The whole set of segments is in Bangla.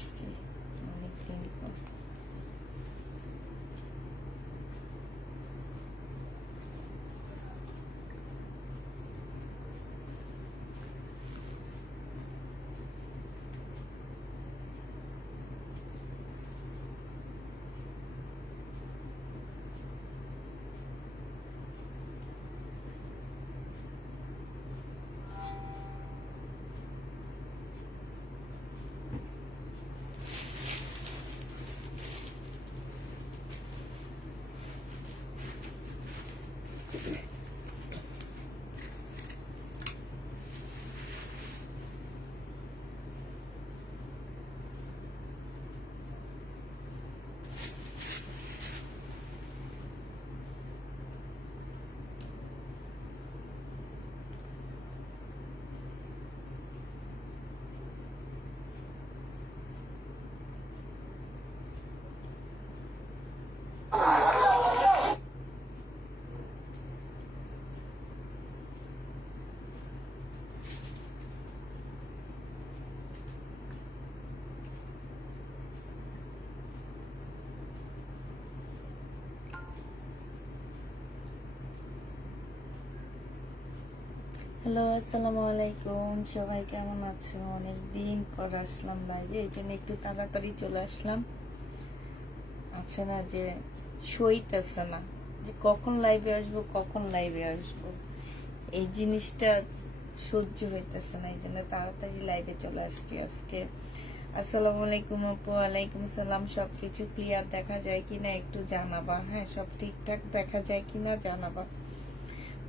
আসছি অনেকদিন পর। হ্যালো, আসসালামু আলাইকুম। সবাই কেমন আছো? অনেকদিন পর আসলাম লাইভে, এই জন্য একটু তাড়াতাড়ি চলে আসলাম। আছে না যে সইতেছে না যে কখন লাইভে আসবো, কখন লাইভে আসবো, এই জিনিসটা সহ্য হইতেছে না, এই জন্য তাড়াতাড়ি লাইভে চলে আসছি আজকে। আসসালামু আলাইকুম আপু। ওয়ালাইকুম সালাম। সবকিছু ক্লিয়ার দেখা যায় কিনা একটু জানাবা। হ্যাঁ, সব ঠিকঠাক দেখা যায় কিনা জানাবা।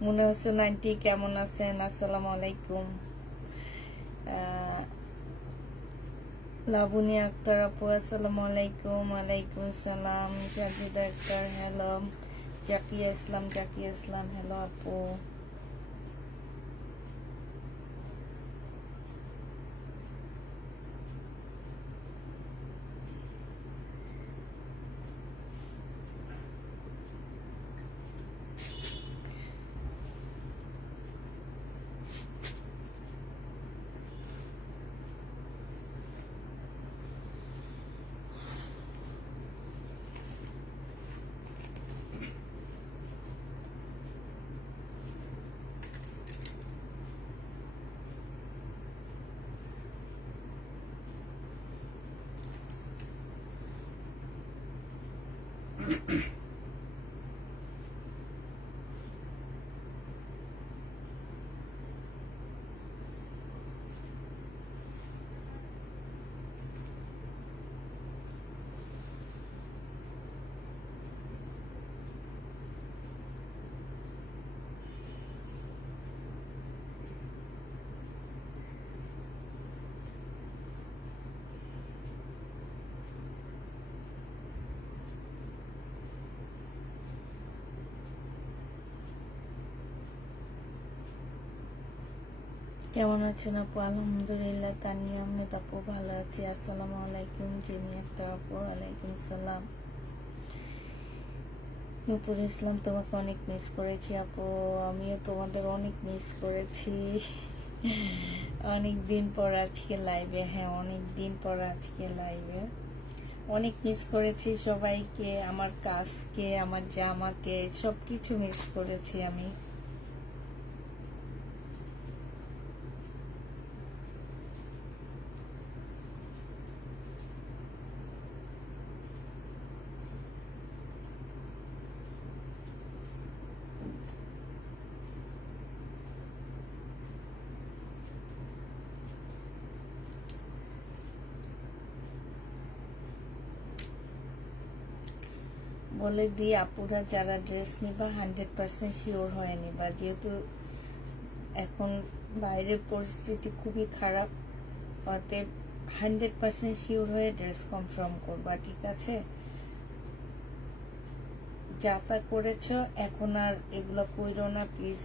মনে হচ্ছে নাইনটি কেমন আছেন? আসসালামু আলাইকুম। লাবণী আক্তার আপু আসসালামু আলাইকুম। ওয়ালাইকুম সালাম। সাজিদা আক্তার হ্যালো। জাকিয়া ইসলাম হ্যালো আপু। কেমন আছেন আপু? আলহামদুলিল্লাহ। তানিয়া আহমেদ আপু ভালো আছি। আসসালামু আলাইকুম। জিমি আক্তার আপু ওয়ালাইকুম সালাম। নূপুর ইসলাম তোমাকে অনেক মিস করেছি আপু। আমিও তোমাদের অনেক মিস করেছি। অনেক দিন পর আজকে লাইভে। হ্যাঁ, অনেক দিন পর আজকে লাইভে। অনেক মিস করেছি সবাইকে, আমার কাজকে, আমার জামাকে, সবকিছু মিস করেছি আমি। বলে দিই আপুরা, যারা ড্রেস নিবা 100% শিওর হয়ে নিবা, যেহেতু এখন বাইরের পরিস্থিতি খুবই খারাপ। অতএব 100% শিওর হয়ে ড্রেস কনফার্ম করবা, ঠিক আছে? যা তা করেছো, এখন আর এগুলো কইরো না প্লিজ।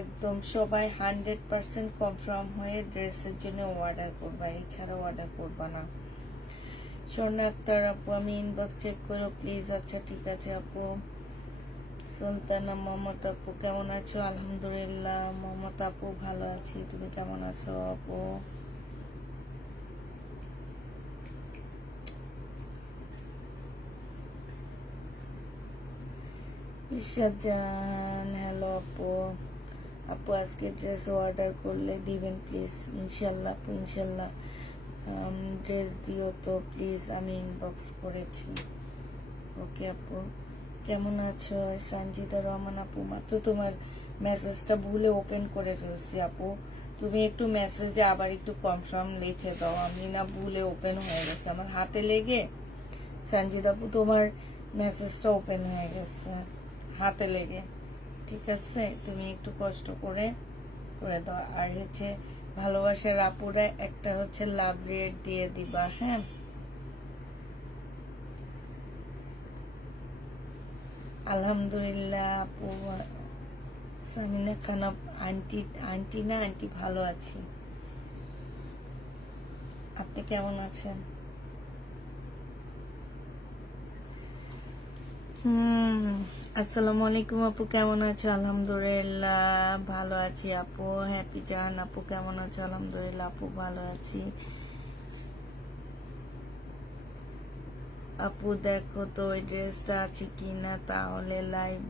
একদম সবাই 100% কনফার্ম হয়ে ড্রেসের জন্য অর্ডার করবা, এছাড়া অর্ডার করবা না। স্বর্ণা আক্তার আপু, আমি ইনবক্স চেক করো প্লিজ। আচ্ছা ঠিক আছে আপু। সুলতানা মোহাম্মদ আপু কেমন আছো? আলহামদুলিল্লাহ মোহাম্মদ আপু ভালো আছি, তুমি কেমন আছো আপু? বিশ্বাজান, হ্যালো আপু। আপু আজকে ড্রেস অর্ডার করলে দিবেন প্লিজ? ইনশাল্লাহ আপু, ইনশাল্লাহ। ড্রেস দিও তো প্লিজ, আমি ইনবক্স করেছি। ওকে আপু, কেমন আছো? সঞ্জিতা রহমান আপু, মাত্র তোমার মেসেজটা ভুলে ওপেন করে ফেলছি আপু। তুমি একটু মেসেজে আবার একটু কনফার্ম লিখে দাও, আমি না ভুলে ওপেন হয়ে গেছে আমার হাতে লেগে। সঞ্জিতা আপু, তোমার মেসেজটা ওপেন হয়ে গেছে হাতে লেগে, ঠিক আছে? তুমি একটু কষ্ট করে করে দাও। আর হচ্ছে ভালোবাসার আপুরা একটা হচ্ছে লাভ রেট দিয়ে দিবা, হ্যাঁ? আলহামদুলিল্লাহ আপু। সামিনা খান আন্টি, আন্টি না আন্টি, ভালো আছি। আপনি কেমন আছেন? আসসালামু আলাইকুম আপু, কেমন আছো? আলহামদুলিল্লাহ ভালো আছি আপু। হ্যাপি জাহান আপু, কেমন আছো? আলহামদুলিল্লাহ আপু, ভালো আছি আপু। দেখো তো ওই ড্রেসটা আছে কিনা, তাহলে লাইভ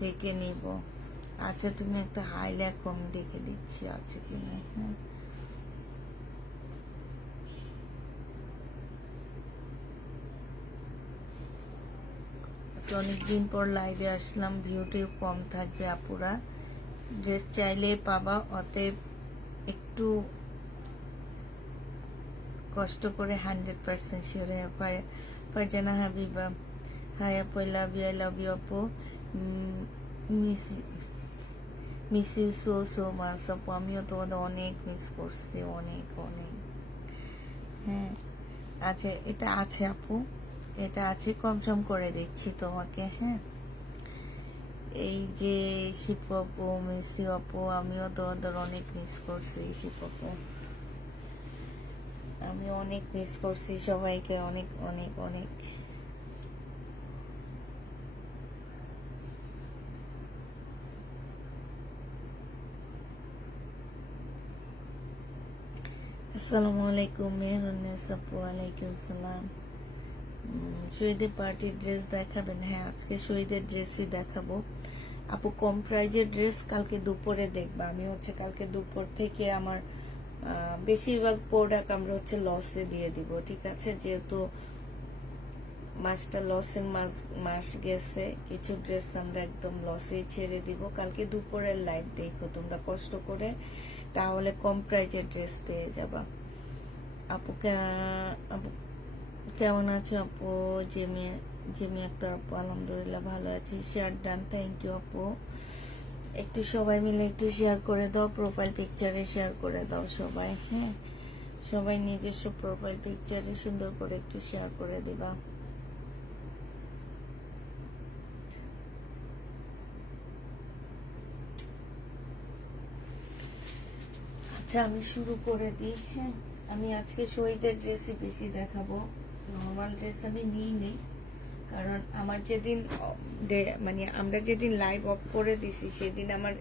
দেখে নিব। আচ্ছা, তুমি একটা হাই লেখো, আমি দেখে দিচ্ছি আছে কিনা। হ্যাঁ, অনেকদিন পর লাইভে আসলাম, ভিউটিও কম থাকবে আপুরা। ড্রেস চাইলে পাবা, অতএব একটু কষ্ট করে 100% শিওর হয়ে পারে। ফারজানা হাবিবা, হাই আপু, I love you, I love you আপু। Miss miss you so so much আপু, আমিও তোমাদের অনেক মিস করছি, অনেক অনেক। হ্যাঁ, আচ্ছা, এটা আছে আপু, এটা আছে, কনফার্ম করে দিচ্ছি তোমাকে। হ্যাঁ, এই যে শিপু আপু, মিস ইউ আপু, আমিও তোমাদের অনেক মিস করছি শিপু আপু, আমি অনেক মিস করছি সবাইকে, অনেক অনেক অনেক। আসসালামু আলাইকুম মেহরুন্নেস আপু, ওয়ালাইকুম সালাম। শহীদের পার্টির ড্রেস দেখাবেন? হ্যাঁ, আজকে শহীদের ড্রেসই দেখাবো আপু। কম প্রাইজের ড্রেস কালকে দুপুরে দেখবা। আমি হচ্ছে কালকে দুপুর থেকে আমার বেশিরভাগ প্রোডাক্ট আমরা হচ্ছে লসে দিয়ে দিব, ঠিক আছে? যেহেতু মাসটা লসের মাস গেছে, কিছু ড্রেস আমরা একদম লসে ছেড়ে দিব। কালকে দুপুরের লাইভ দেখো তোমরা কষ্ট করে, তাহলে কম প্রাইজের ড্রেস পেয়ে যাবা আপু। আপু কেমন আছো আপু? জেমি জেমি আক্তার আপু, আলহামদুলিল্লাহ ভালো আছি। শেয়ার ডান, থ্যাংক ইউ আপু। একটু সবাই মিলে একটু শেয়ার করে দাও, প্রোফাইল পিকচারে শেয়ার করে দাও সবাই। হ্যাঁ, সবাই নিজস্ব প্রোফাইল পিকচারে সুন্দর করে একটু শেয়ার করে দিবা। আচ্ছা, আমি শুরু করে দিই। হ্যাঁ, আমি আজকে শহীদের ড্রেসই বেশি দেখাবো, নর্মাল ড্রেস আমি নিই নেই। কারণ আমার যেদিন মানে আমরা যেদিন লাইভ অফ করে দিছি সেদিন আমার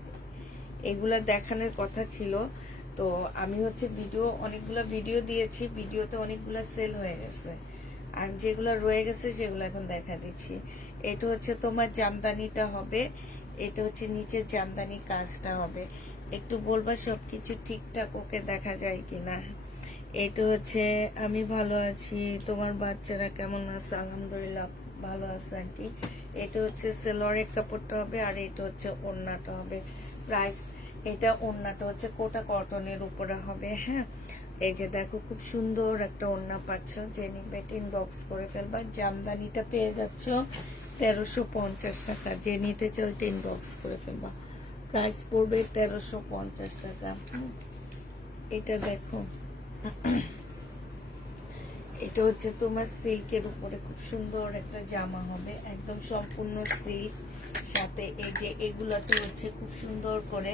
এগুলা দেখানোর কথা ছিল। তো আমি হচ্ছে অনেকগুলা ভিডিও দিয়েছি, ভিডিওতে অনেকগুলা সেল হয়ে গেছে, আর যেগুলা রয়ে গেছে সেগুলো এখন দেখা দিচ্ছি। এটা হচ্ছে তোমার জামদানিটা হবে, এটা হচ্ছে নিচের জামদানি কাজটা হবে। একটু বলবা সবকিছু ঠিকঠাক ওকে দেখা যায় কিনা। এটা হচ্ছে আমি ভালো আছি, তোমার বাচ্চারা কেমন আছে? আলহামদুলিল্লাহ ভালো আছে আন্টি। এটা হচ্ছে সেলোয়ারের কাপড়টা হবে, আর এটা হচ্ছে ওড়নাটা হবে। প্রাইস, এটা ওড়নাটা হচ্ছে কোটা কটনের উপরে হবে। হ্যাঁ, এই যে দেখো খুব সুন্দর একটা ওড়না পাচ্ছ, যে নিবে ইনবক্স করে ফেলবা। জামদানিটা পেয়ে যাচ্ছ 1350 টাকা, যে নিতে চাও এটা ইনবক্স করে ফেলবা। প্রাইস পড়বে 1350 টাকা। এটা দেখো, এটা হচ্ছে তোমার সিল্কের উপরে খুব সুন্দর একটা জামা হবে, একদম সম্পূর্ণ সিল্ক। সাথে এই যে এগুলাতে হচ্ছে খুব সুন্দর করে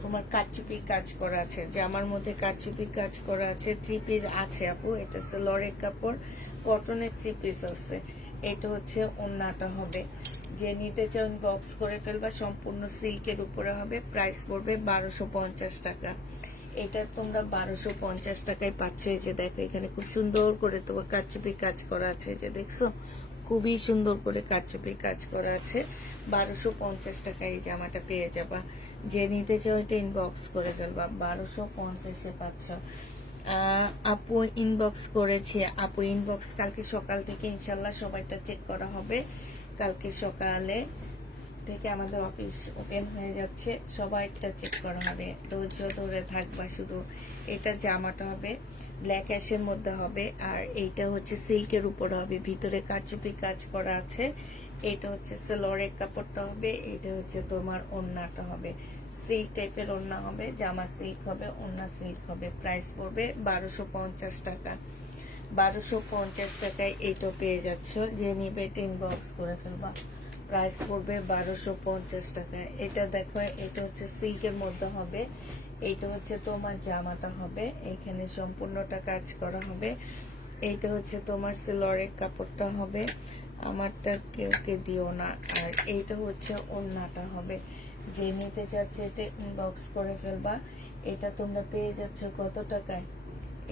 তোমার কারচুপি কাজ করা আছে, জামার মধ্যে কারচুপি কাজ করা আছে। 3 পিস আছে আপু, এটা সেলোয়ারের কাপড়, কটনের 3 পিস আছে। এটা হচ্ছে ওড়নাটা হবে, যে নিতে চাও বক্স করে ফেলবা। সম্পূর্ণ সিল্কের উপরে হবে, প্রাইস পড়বে 1250 টাকা। এটা তোমরা 1250 টাকায় পাচ্ছ। এই যে দেখো এখানে খুব সুন্দর করে তোমার কারচুপি কাজ করা আছে, যে দেখছো খুবই সুন্দর করে কারচুপির কাজ করা আছে। 1250 টাকায় এই জামাটা পেয়ে যাবা। যে নিতে চাও এটা ইনবক্স করে ফেলবা। 1250-এ পাচ্ছ। আপু ইনবক্স করেছি। আপু ইনবক্স কালকে সকাল থেকে ইনশাল্লাহ সবাইটা চেক করা হবে। কালকে সকালে থেকে আমাদের অফিস ওপেন হয়ে যাচ্ছে, সবাইটা চেক করা হবে। ধৈর্য ধরে থাকবা শুধু। এটা জামাটা হবে ব্ল্যাক অ্যাশের মধ্যে হবে, আর এইটা হচ্ছে সিল্কের উপরে হবে, ভিতরে কারচুপি কাজ করা আছে। এইটা হচ্ছে সেলরের কাপড়টা হবে, এটা হচ্ছে তোমার ওড়নাটা হবে। সিল্ক টাইপের ওড়না হবে, জামা সিল্ক হবে, ওড়না সিল্ক হবে। প্রাইস পড়বে 1250 টাকা। 1250 টাকায় এইটা পেয়ে যাচ্ছ। যে নিবে ইনবক্স করে ফেলবা। প্রাইস পড়বে 1250 টাকায়। এটা দেখো, এটা হচ্ছে সিল্কের মধ্যে হবে। এইটা হচ্ছে তোমার জামাটা হবে, এখানে সম্পূর্ণটা কাজ করা হবে। এইটা হচ্ছে তোমার সিলরের কাপড়টা হবে, আমারটা কেউ কে দিও না। আর এইটা হচ্ছে ওড়নাটা হবে। যে নিতে চাচ্ছে এটা ইনবক্স করে ফেলবা। এটা তোমরা পেয়ে যাচ্ছ কত টাকায়?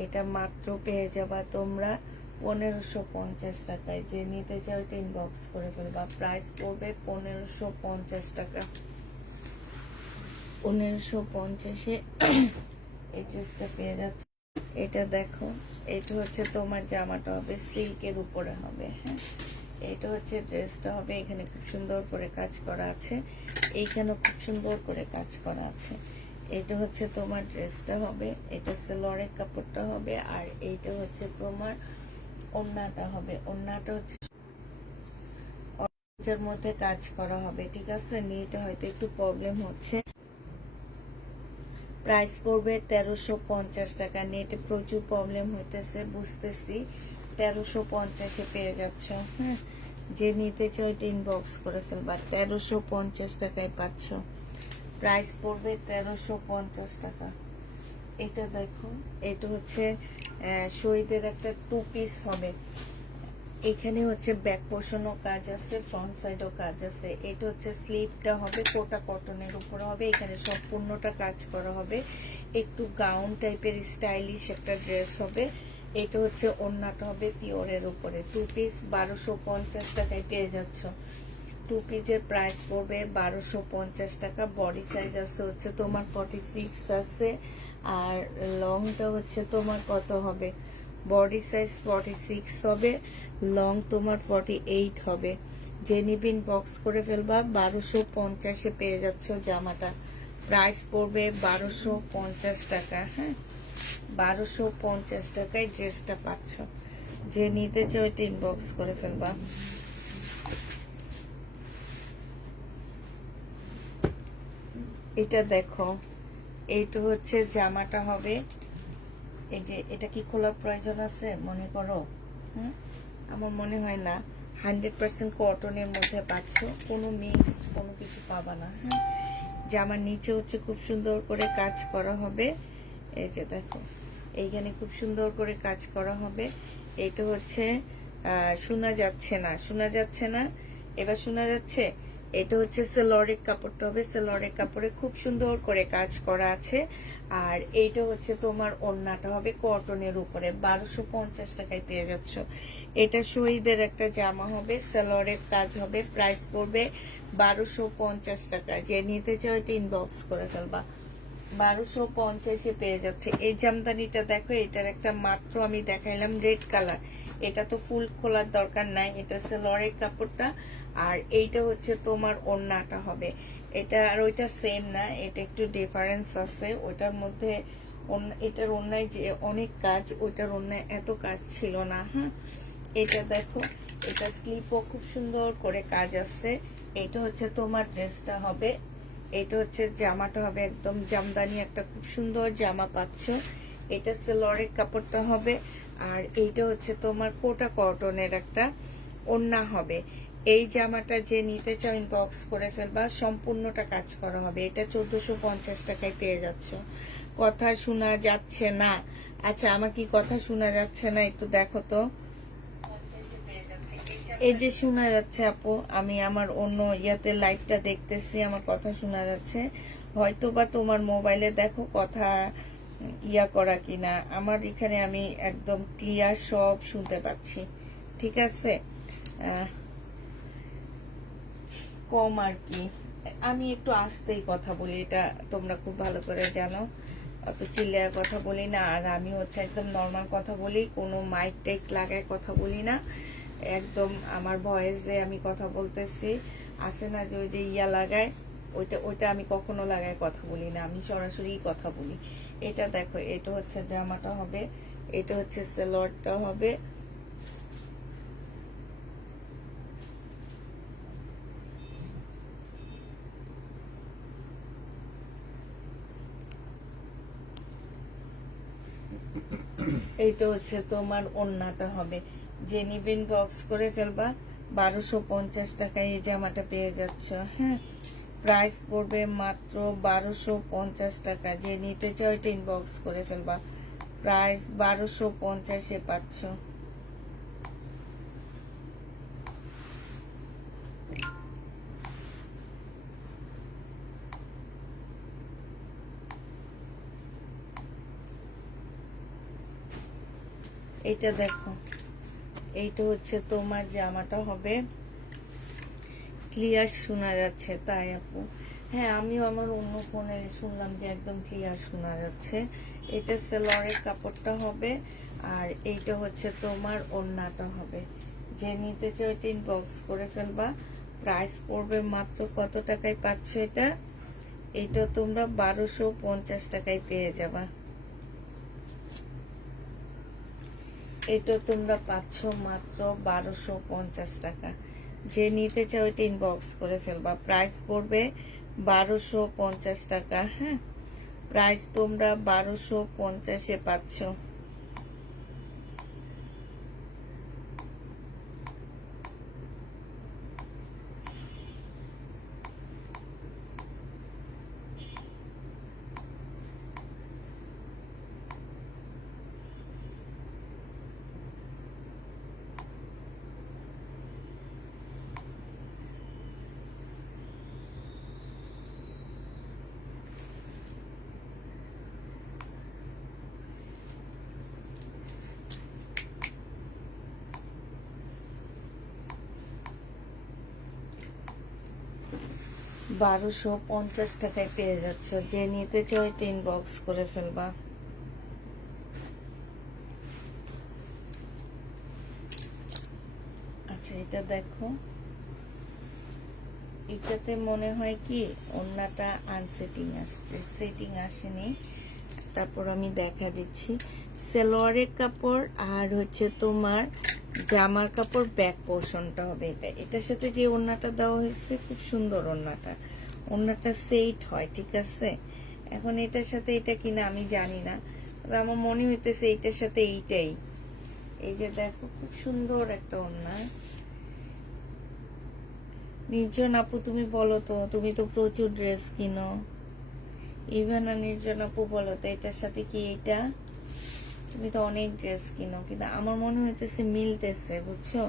এটা মাত্র পেয়ে যাবা তোমরা 1550 টাকায়। যে নিতে চাও এটা ইনবক্স করে ফেলবা। প্রাইস পড়বে 1550 টাকা। 1550-এ এই ড্রেসটা পেয়ে যাচ্ছে। এটা দেখো, এটা হচ্ছে তোমার জামাটা হবে, সিল্কের উপরে হবে। হ্যাঁ, এটা হচ্ছে ড্রেসটা হবে। এখানে খুব সুন্দর করে কাজ করা আছে, এইখানে খুব সুন্দর করে কাজ করা আছে। এটা হচ্ছে তোমার ড্রেসটা হবে, এটা সেলরের কাপড়টা হবে, আর এইটা হচ্ছে তোমার ওড়নাটা হবে। ওড়নাটা হচ্ছে অরেঞ্জের মধ্যে কাজ করা হবে। ঠিক আছে, নেটে হয়তো একটু প্রবলেম হচ্ছে। প্রাইস পড়বে 1350 টাকা। নেটে প্রচুর প্রবলেম হইতেছে, বুঝতেছি। 1350-এ পেয়ে যাচ্ছ। হ্যাঁ, যে নিতে চাও এটা ইনবক্স করে ফেলবা। 1350 টাকায় পাচ্ছ। প্রাইস পড়বে 1350 টাকা। এটা দেখো, এটা হচ্ছে শহীদের একটা 2 পিস হবে। এখানে হচ্ছে ব্যাক পোর্শনও কাজ আছে, ফ্রন্ট সাইডও কাজ আছে। এটা হচ্ছে স্লিভটা হবে, কোটা কটনের উপর হবে, এখানে সম্পূর্ণটা কাজ করা হবে। একটু গাউন টাইপের স্টাইলিশ একটা ড্রেস হবে। এটা হচ্ছে ওড়নাটা হবে পিওরের উপরে। 2 পিস 1250 টাকায় পেয়ে যাচ্ছ। 2 পিসের প্রাইস পড়বে 1250 টাকা। বডি সাইজ আছে হচ্ছে তোমার 46 আছে, আর লংটা হচ্ছে তোমার কত হবে? বডি সাইজ 46 হবে, লং তোমার 48 হবে। যে নিবিন বক্স করে ফেলবা। 1250-এ পেয়ে যাচ্ছ জামাটা। প্রাইস পড়বে 1250 টাকা। হ্যাঁ, 1250 টাকায় ড্রেসটা পাচ্ছ। যে নিতে চাও এটা ইনবক্স করে ফেলবা। এটা দেখো, এইটা হচ্ছে জামাটা হবে। এই যে এটা কি খোলার প্রয়োজন আছে মনে করো? আমার মনে হয় না। 100% কটনের মধ্যে পাচ্ছ, কোনো মিক্স কোনো কিছু পাবা না। হ্যাঁ, জামার নিচে হচ্ছে খুব সুন্দর করে কাজ করা হবে। এই যে দেখো, এইখানে খুব সুন্দর করে কাজ করা হবে। এইটা হচ্ছে শোনা যাচ্ছে না, শোনা যাচ্ছে না, এবার শোনা যাচ্ছে। এটা হচ্ছে সেলরের কাপড়টা হবে, সেলরের কাপড়ে খুব সুন্দর করে কাজ করা আছে। আর এইটা হচ্ছে তোমার ওড়নাটা হবে কটনের উপরে। 1250 টাকায় পেয়ে যাচ্ছ। এটা শহীদের একটা জামা হবে, সেলরের কাজ হবে। প্রাইস পড়বে 1250 টাকা। যে নিতে চাও এটা ইনবক্স করে ফেলবা। 1250-এ পেয়ে যাচ্ছে। এই জামদানিটা দেখো, এটার একটা মাত্র আমি দেখাইলাম রেড কালার। এটা তো ফুল খোলার দরকার নাই, এটা সেলরের কাপড়টা। আর এইটা হচ্ছে তোমার ওড়নাটা হবে। এটা আর ওইটা সেম না, এটা একটু ডিফারেন্স আছে। ওইটার মধ্যে এটার ওড়নায় যে অনেক কাজ, ওইটার ওড়নায় এত কাজ ছিল না। হ্যাঁ, এটা দেখো, এটা স্লিপও খুব সুন্দর করে কাজ আছে। এটা হচ্ছে তোমার ড্রেসটা হবে। এটা হচ্ছে জামাটা হবে, একদম জামদানি একটা খুব সুন্দর জামা পাচ্ছ। এটা সেলরের কাপড়টা হবে, আর এইটা হচ্ছে তোমার কোটা কটনের একটা ওড়না হবে। এই জামাটা যে নিতে চাও ইনবক্স করে ফেলবা। সম্পূর্ণটা কাজ করা হবে। এটা 1450 টাকায় পেয়ে যাচ্ছ। কথা শোনা যাচ্ছে না? আচ্ছা, আমার কি কথা শোনা যাচ্ছে না একটু দেখো তো। এই যে শোনা যাচ্ছে আপু, আমি আমার অন্য ইয়াতে লাইভটা দেখতেছি, আমার কথা শোনা যাচ্ছে। হয়তো বা তোমার মোবাইলে দেখো কথা ইয়া করা কিনা। আমার এখানে আমি একদম ক্লিয়ার সব শুনতে পাচ্ছি। ঠিক আছে, কম আর কি। আমি একটু আস্তেই কথা বলি, এটা তোমরা খুব ভালো করে জানো, অত চিল্লায় কথা বলি না। আর আমি হচ্ছে একদম নর্মাল কথা বলি, কোনো মাইক টাইক লাগায় কথা বলি না। একদম আমার ভয়েস যে আমি কথা বলতেছি আছে না, যে ওই যে ইয়া লাগায়, ওইটা ওইটা আমি কখনো লাগায় কথা বলি না, আমি সরাসরি কথা বলি। এটা দেখো, এটা হচ্ছে জামাটা হবে, এটা হচ্ছে সালোয়ারটা হবে। এইটা হচ্ছে তোমার ওড়নাটা হবে। যে নিবেন বক্স করে ফেলবা, 1250 টাকায় এই জামাটা পেয়ে যাচ্ছ। হ্যাঁ, প্রাইস পড়বে মাত্র 1250 টাকা। যে নিতে চাও এটা ইনবক্স করে ফেলবা, প্রাইস 1250-এ পাচ্ছ। এইটা দেখো, এইটা হচ্ছে তোমার জামাটা হবে। ক্লিয়ার শোনা যাচ্ছে তাই আপু? হ্যাঁ, আমিও আমার অন্য ফোনে শুনলাম যে একদম ক্লিয়ার শোনা যাচ্ছে। এটা সালোয়ারের কাপড়টা হবে, আর এইটা হচ্ছে তোমার ওড়নাটা হবে। যে নিতে চাও এটা ইনবক্স করে ফেলবা, প্রাইস পড়বে মাত্র কত টাকায় পাচ্ছ এটা? এটা তোমরা 1250 টাকায় পেয়ে যাবা। এটা তোমরা পাচ্ছ মাত্র 1250 টাকা। যে নিতে চাও এটা ইনবক্স করে ফেলবা, প্রাইস পড়বে 1250 টাকা। হ্যাঁ, প্রাইস তোমরা 1250-এ পাচ্ছ। বারোশো পঞ্চাশ টাকায় পেয়ে যাচ্ছ। যে নিতে চাও এটা ইনবক্স করে ফেলবা। আচ্ছা, এটা দেখো, এটাতে মনে হয় কি ওড়নাটা আনসেটিং আসছে, সেটিং আসেনি। তারপর আমি দেখা দিচ্ছি সালোয়ারের কাপড় আর হচ্ছে তোমার জামার কাপড়, ব্যাক পোর্শনটা হবে এটা। এটার সাথে যে ওড়নাটা দেওয়া হয়েছে খুব সুন্দর ওড়নাটা, ওড়নাটা সেট হয়, ঠিক আছে। এখন এটার সাথে এটা কিনা আমি জানি না, তবে আমার মনে হইতেছে এইটার সাথে এইটাই। এই যে দেখো, খুব সুন্দর একটা ওড়না। নির্জন আপু তুমি বলো তো, তুমি তো প্রচুর ড্রেস কিনো। ইভেন নির্জন আপু বলো তো, এটার সাথে কি এটা? তুমি তো অনেক ড্রেস কিনো, কিন্তু আমার মনে হইতেছে মিলতেছে, বুঝছো,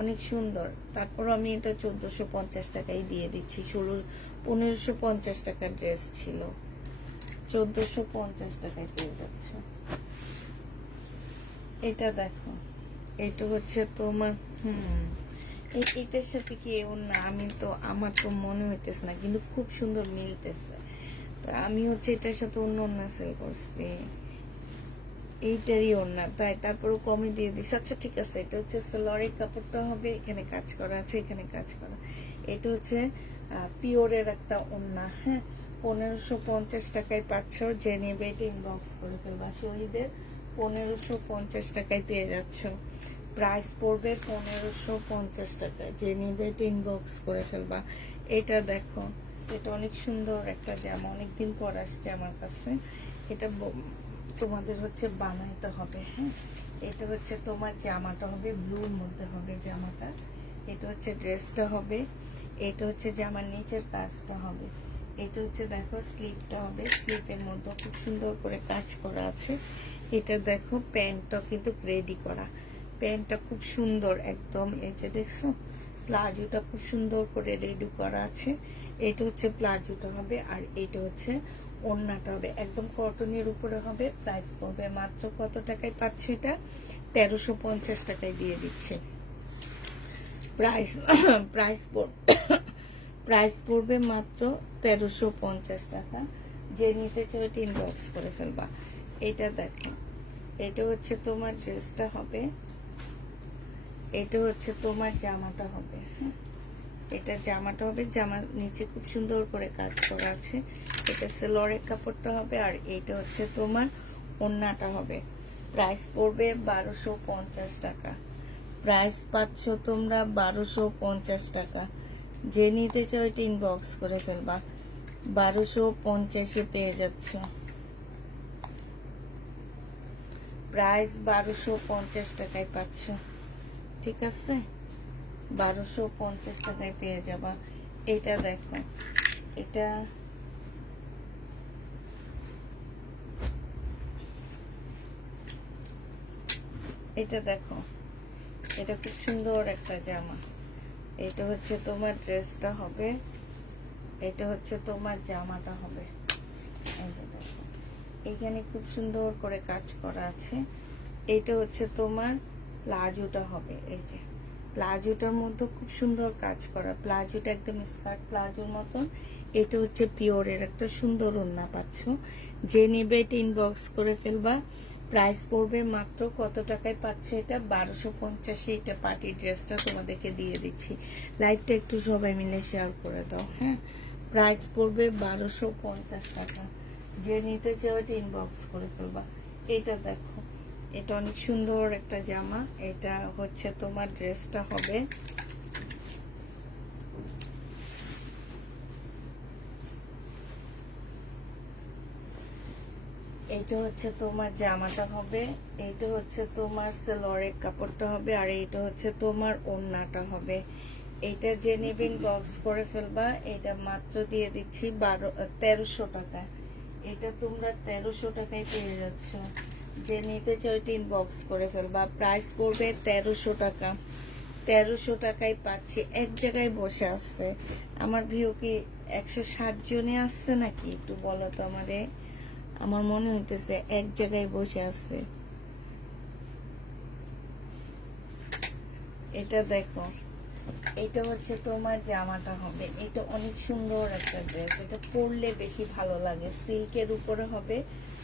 অনেক সুন্দর। তারপর আমি এটা 1450 টাকাই দিয়ে দিচ্ছি। 1550 টাকার ড্রেস ছিল, 1450 টাকায় পেয়ে যাচ্ছ। এটা দেখো, এটা হচ্ছে তোমার এইটার সাথে কি এমন না, আমি তো আমার তো মনে হইতেছে না, কিন্তু খুব সুন্দর মিলতেছে। তো আমি হচ্ছে এটার সাথে অন্য অন্য সেল করছি, এইটারই ওড়না তাই, তারপরও কমে দিয়ে দিছি। আচ্ছা ঠিক আছে, এটা হচ্ছে সালোয়ারের কাপড়টা হবে, এখানে কাজ করা আছে, এখানে কাজ করা। এটা হচ্ছে পিওরের একটা ওড়না। হ্যাঁ, 1550 টাকায় পাচ্ছ। যে নেবে এটা ইনবক্স করে ফেলবা। শহীদের 1550 টাকায় পেয়ে যাচ্ছ, প্রাইস পড়বে 1550 টাকায়। যে নেবে এটা ইনবক্স করে ফেলবা। এটা দেখো, এটা অনেক সুন্দর একটা জামা, অনেকদিন পর আসছে আমার কাছে। এটা তোমাদের হচ্ছে বানাইতে হবে। হ্যাঁ, এটা হচ্ছে তোমার জামাটা হবে, ব্লুর মধ্যে হবে জামাটা। এটা হচ্ছে ড্রেসটা হবে, এটা হচ্ছে জামার নিচের কাজটা হবে। এটা হচ্ছে দেখো স্লিপটা হবে, স্লিপের মধ্যে খুব সুন্দর করে কাজ করা আছে। এটা দেখো প্যান্টটা কিন্তু রেডি করা, প্যান্টটা খুব সুন্দর একদম। এই যে দেখছো, প্লাজোটা খুব সুন্দর করে রেডি করা আছে। এটা হচ্ছে প্লাজোটা হবে, আর এটা হচ্ছে ওড়নাটা হবে, একদম কটনের উপরে হবে। প্রাইস পড়বে মাত্র কত টাকায় পাচ্ছে এটা? 1350 টাকায় দিয়ে দিচ্ছে। প্রাইস প্রাইস প্রাইস পড়বে মাত্র 1350 টাকা। যে নিতে চাও এটা ইনবক্স করে ফেলবা। এটা দেখো, এটা হচ্ছে তোমার ড্রেসটা হবে, এটা হচ্ছে তোমার জামাটা হবে। হ্যাঁ, এটা জামাটা হবে, জামার নিচে খুব সুন্দর করে কাজ করা আছে। এটা সেলোয়ারের কাপড়টা হবে, আর এটা হচ্ছে তোমার ওড়নাটা হবে। প্রাইস পড়বে 1250 টাকা। প্রাইস পাচ্ছ তোমরা 1250 টাকা। যে নিতে চাও এটা ইনবক্স করে ফেলবা। 1250-এ পেয়ে যাচ্ছ। প্রাইস 1250 টাকায় পাচ্ছ, ঠিক আছে? 1250 টাকায় পেয়ে যাবা। এটা দেখো, এটা এটা দেখো, এটা খুব সুন্দর একটা জামা। এটা হচ্ছে তোমার ড্রেসটা হবে, এটা হচ্ছে তোমার জামাটা হবে। এই যে দেখো, এখানে খুব সুন্দর করে কাজ করা আছে। এটা হচ্ছে তোমার প্লাজোটা হবে। এই যে প্লাজোটার মধ্যে খুব সুন্দর কাজ করা, প্লাজোটা একদম স্কার্ট প্লাজোর মতন। এটা হচ্ছে পিওরের একটা সুন্দর ওড়না পাচ্ছ। যে নেবে এটা ইনবক্স করে ফেলবা। প্রাইস পড়বে মাত্র কত টাকায় পাচ্ছ এটা? 1250-এ। এটা পার্টি ড্রেসটা তোমাদেরকে দিয়ে দিচ্ছি। লাইভটা একটু সবাই মিলে শেয়ার করে দাও। হ্যাঁ, প্রাইস পড়বে 1250 টাকা। যে নিতে চাও এটা ইনবক্স করে ফেলবা। এটা দেখো, এটা অনেক সুন্দর একটা জামা। এটা হচ্ছে তোমার ড্রেসটা হবে, এইটা হচ্ছে তোমার জামাটা হবে, এইটা হচ্ছে তোমার সেলোয়ারের কাপড়টা হবে, আর এইটা হচ্ছে তোমার ওড়নাটা হবে। এটা যে নেবেন বক্স করে ফেলবা। এটা মাত্র দিয়ে দিচ্ছি 1300 টাকা। এটা তোমরা 1300 টাকায় পেয়ে যাচ্ছ। যে নিতে চাও এটা ইনবক্স করে ফেলবা। প্রাইস পড়বে 1300 টাকা। 1300 টাকায় পাচ্ছি। এক জায়গায় বসে আছে আমার ভিউ কি 160 জনে আসছে নাকি? একটু বলো তো আমারে। আমার মনে হইতেছে এক জায়গায় বসে আছে। এটা দেখো, এটা হচ্ছে তোমার জামাটা হবে। এটা অনেক সুন্দর একটা ড্রেস। এটা পরলে বেশি ভালো লাগে। সিল্কের উপরে হবে,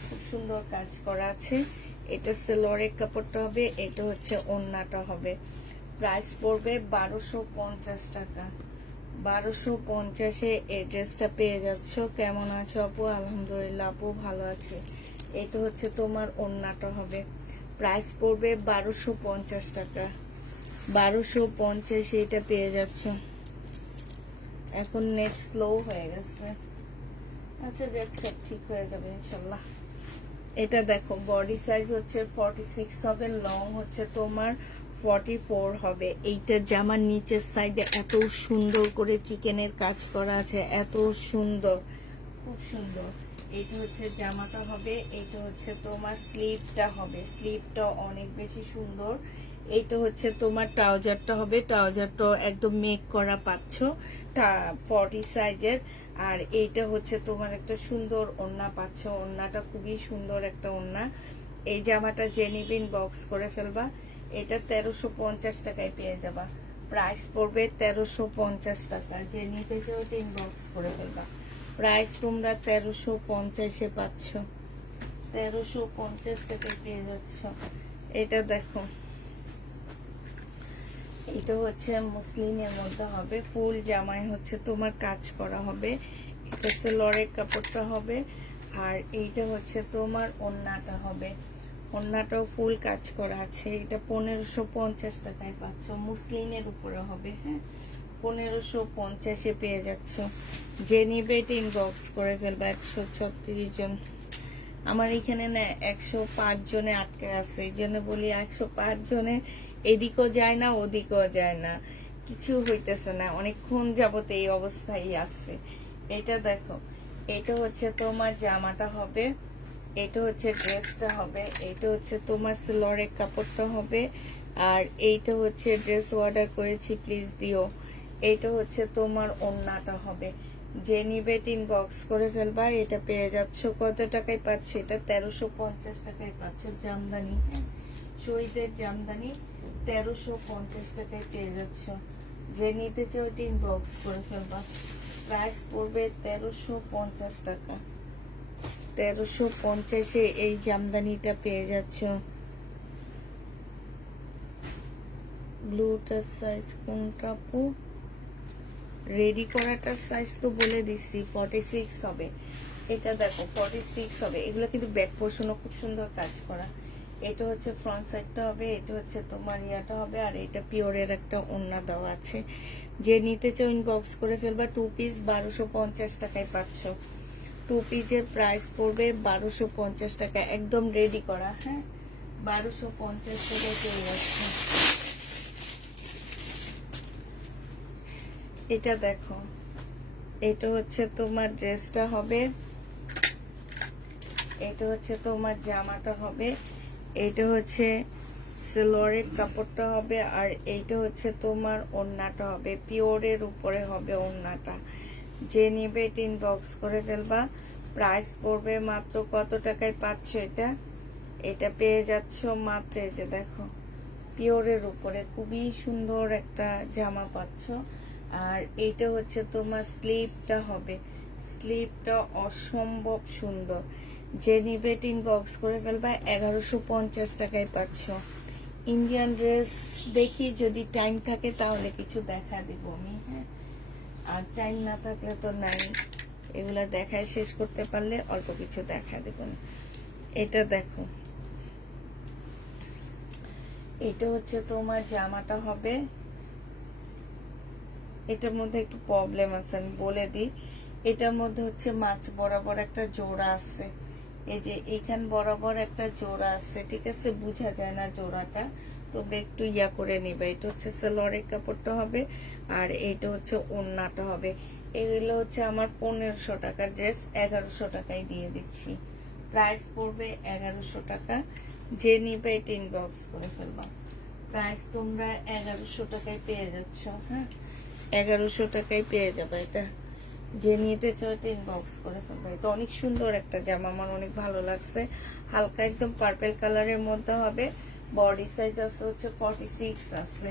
খুব সুন্দর কাজ করা আছে। এটা সেলোয়ারের কাপড়টা হবে, এটা হচ্ছে ওড়নাটা হবে। প্রাইস পড়বে 1250 টাকা। 1250-এ এই ড্রেসটা পেয়ে যাচ্ছ। কেমন আছো আপু? আলহামদুলিল্লাহ আপু, ভালো আছে। এটা হচ্ছে তোমার ওড়নাটা হবে। প্রাইস পড়বে 1250 টাকা। 1250 এটা পেয়ে যাচ্ছ। এখন নেট স্লো হয়ে গেছে। আচ্ছা যাক, সব ঠিক হয়ে যাবে ইনশাল্লাহ। এটা দেখো, বডি সাইজ হচ্ছে 46 হবে, লং হচ্ছে তোমার 44 হবে। এইটা জামার নিচের সাইডে এত সুন্দর করে চিকেনের কাজ করা আছে, এত সুন্দর, খুব সুন্দর। এইটা হচ্ছে জামাটা হবে, এইটা হচ্ছে তোমার স্লিভটা হবে। স্লিভটা অনেক বেশি সুন্দর। এইটা হচ্ছে তোমার ট্রাউজারটা হবে। ট্রাউজারটা একদম মেক করা পাচ্ছ 40 সাইজের। আর এইটা হচ্ছে তোমার একটা সুন্দর ওড়না পাচ্ছ। ওড়নাটা খুবই সুন্দর একটা ওড়না। এই জামাটা যে নিবেন বক্স করে ফেলবা। এটা 1350 টাকায় পেয়ে যাবা। প্রাইস পড়বে 1350 টাকা। যে নিতে চাও এটা ইনবক্স করে ফেলবা। প্রাইস তোমরা 1350-এ পাচ্ছ। 1350 টাকায় পেয়ে যাচ্ছ। এটা দেখো, এটা হচ্ছে মুসলিনের মধ্যে হবে। ফুল জামায় হচ্ছে তোমার কাজ করা হবে। এটা সেলোয়ারের কাপড়টা হবে, আর এইটা হচ্ছে তোমার ওড়নাটা হবে। ওড়নাটাও ফুল কাজ করা আছে। এটা 1550 টাকায় পাচ্ছ। মুসলিনের উপরে হবে। হ্যাঁ, 1550-এ পেয়ে যাচ্ছ। যে নিবে এটা ইনবক্স করে ফেলবা। 136 জন। আমার এখানে না 105 জনে আটকে আছে। এই জন্য বলি 105 জনে এদিকেও যায় না ওদিকেও যায় না, কিছু হইতেছে না। অনেকক্ষণ যাবত এই অবস্থায় আছে। এটা দেখো, এটা হচ্ছে তোমার জামাটা হবে, এটা হচ্ছে ড্রেসটা হবে, এটা হচ্ছে তোমার সেলোয়ারের কাপড়টা হবে, আর এইটা হচ্ছে ড্রেস অর্ডার করেছি প্লিজ দিও। এইটা হচ্ছে তোমার ওড়নাটা হবে। যে নিবে ইনবক্স করে ফেলবা। এটা পেয়ে যাচ্ছ কত টাকায় পাচ্ছ? এটা 1350 টাকায় পাচ্ছ। জামদানি, হ্যাঁ, শহীদের জামদানি 1350 টাকায় পেয়ে যাচ্ছ। যে নিতে চাও ওইটা ইনবক্স করে ফেলবা। প্রাইস পড়বে 1350 টাকা। 1350-এ এই জামদানিটা পেয়ে যাচ্ছ। ব্লুটার সাইজ কোনটা আপু? রেডি করাটার সাইজ তো বলে দিছি 46 হবে। এটা দেখো 46 হবে। এগুলো কিন্তু ব্যাক পোর্শনও খুব সুন্দর কাজ করা। এটা হচ্ছে ফ্রন্ট সাইডটা হবে, এটা হচ্ছে তোমার ইয়াটা হবে, আর এটা পিওরের একটা ওড়না দেওয়া আছে। যে নিতে চাও ইনবক্স করে ফেলবা। 2 পিস 1250 টাকায় পাচ্ছ। 2 পিসের প্রাইস পড়বে 1250 টাকা, একদম রেডি করা। হ্যাঁ, 1250 টাকায় পেয়ে যাচ্ছে। এটা দেখো, এটা হচ্ছে তোমার ড্রেসটা হবে, এটা হচ্ছে তোমার জামাটা হবে, এটা হচ্ছে সিলোয়ারের কাপড়টা হবে, আর এইটা হচ্ছে তোমার ওড়নাটা হবে। পিওরের উপরে হবে ওড়নাটা। যে নিবে এটা ইনবক্স করে ফেলবা। প্রাইস পড়বে মাত্র কত টাকায় পাচ্ছ এটা? এটা পেয়ে যাচ্ছ মাত্র, এই যে দেখো, পিওরের উপরে খুবই সুন্দর একটা জামা পাচ্ছ। আর এইটা হচ্ছে তোমার স্লিপটা হবে। স্লিপটা অসম্ভব সুন্দর। যে নিবে ইনবক্স করে ফেলবা। 1150 টাকায় পাচ্ছ। ইন্ডিয়ান ড্রেস দেখি, যদি টাইম থাকে তাহলে কিছু দেখা দিব আমি। হ্যাঁ, আর টাইম না থাকলে তো নাই। এগুলা দেখায় শেষ করতে পারলে অল্প কিছু দেখা দেব না। এটা দেখো, এটা হচ্ছে তোমার জামাটা হবে। এটার মধ্যে একটু প্রবলেম আছে, আমি বলে দিই। এটার মধ্যে হচ্ছে মাছ বরাবর একটা জোড়া আছে। এই যে এইখান বরাবর একটা জোড়া আছে, ঠিক আছে? বোঝা যায় না জোড়াটা, তবে একটু ইয়া করে নিবে। এটা হচ্ছে সালোয়ারের কাপড়টা হবে, আর এইটা হচ্ছে ওড়নাটা হবে। এগুলো হচ্ছে আমার 1500 টাকার ড্রেস, 1100 টাকায় দিয়ে দিচ্ছি। প্রাইস পড়বে 1100 টাকা। যে নিবে এটা ইনবক্স করে ফেলবা। প্রাইস তোমরা 1100 টাকায় পেয়ে যাচ্ছ। হ্যাঁ, 1100 টাকায় পেয়ে যাবে এটা। যে নিতে চাও এটা ইনবক্স করে ফেলবে। এটা অনেক সুন্দর একটা জামা, আমার অনেক ভালো লাগছে। হালকা একদম পার্পল কালারের মধ্যে হবে। বডি সাইজ আছে হচ্ছে 46 আছে।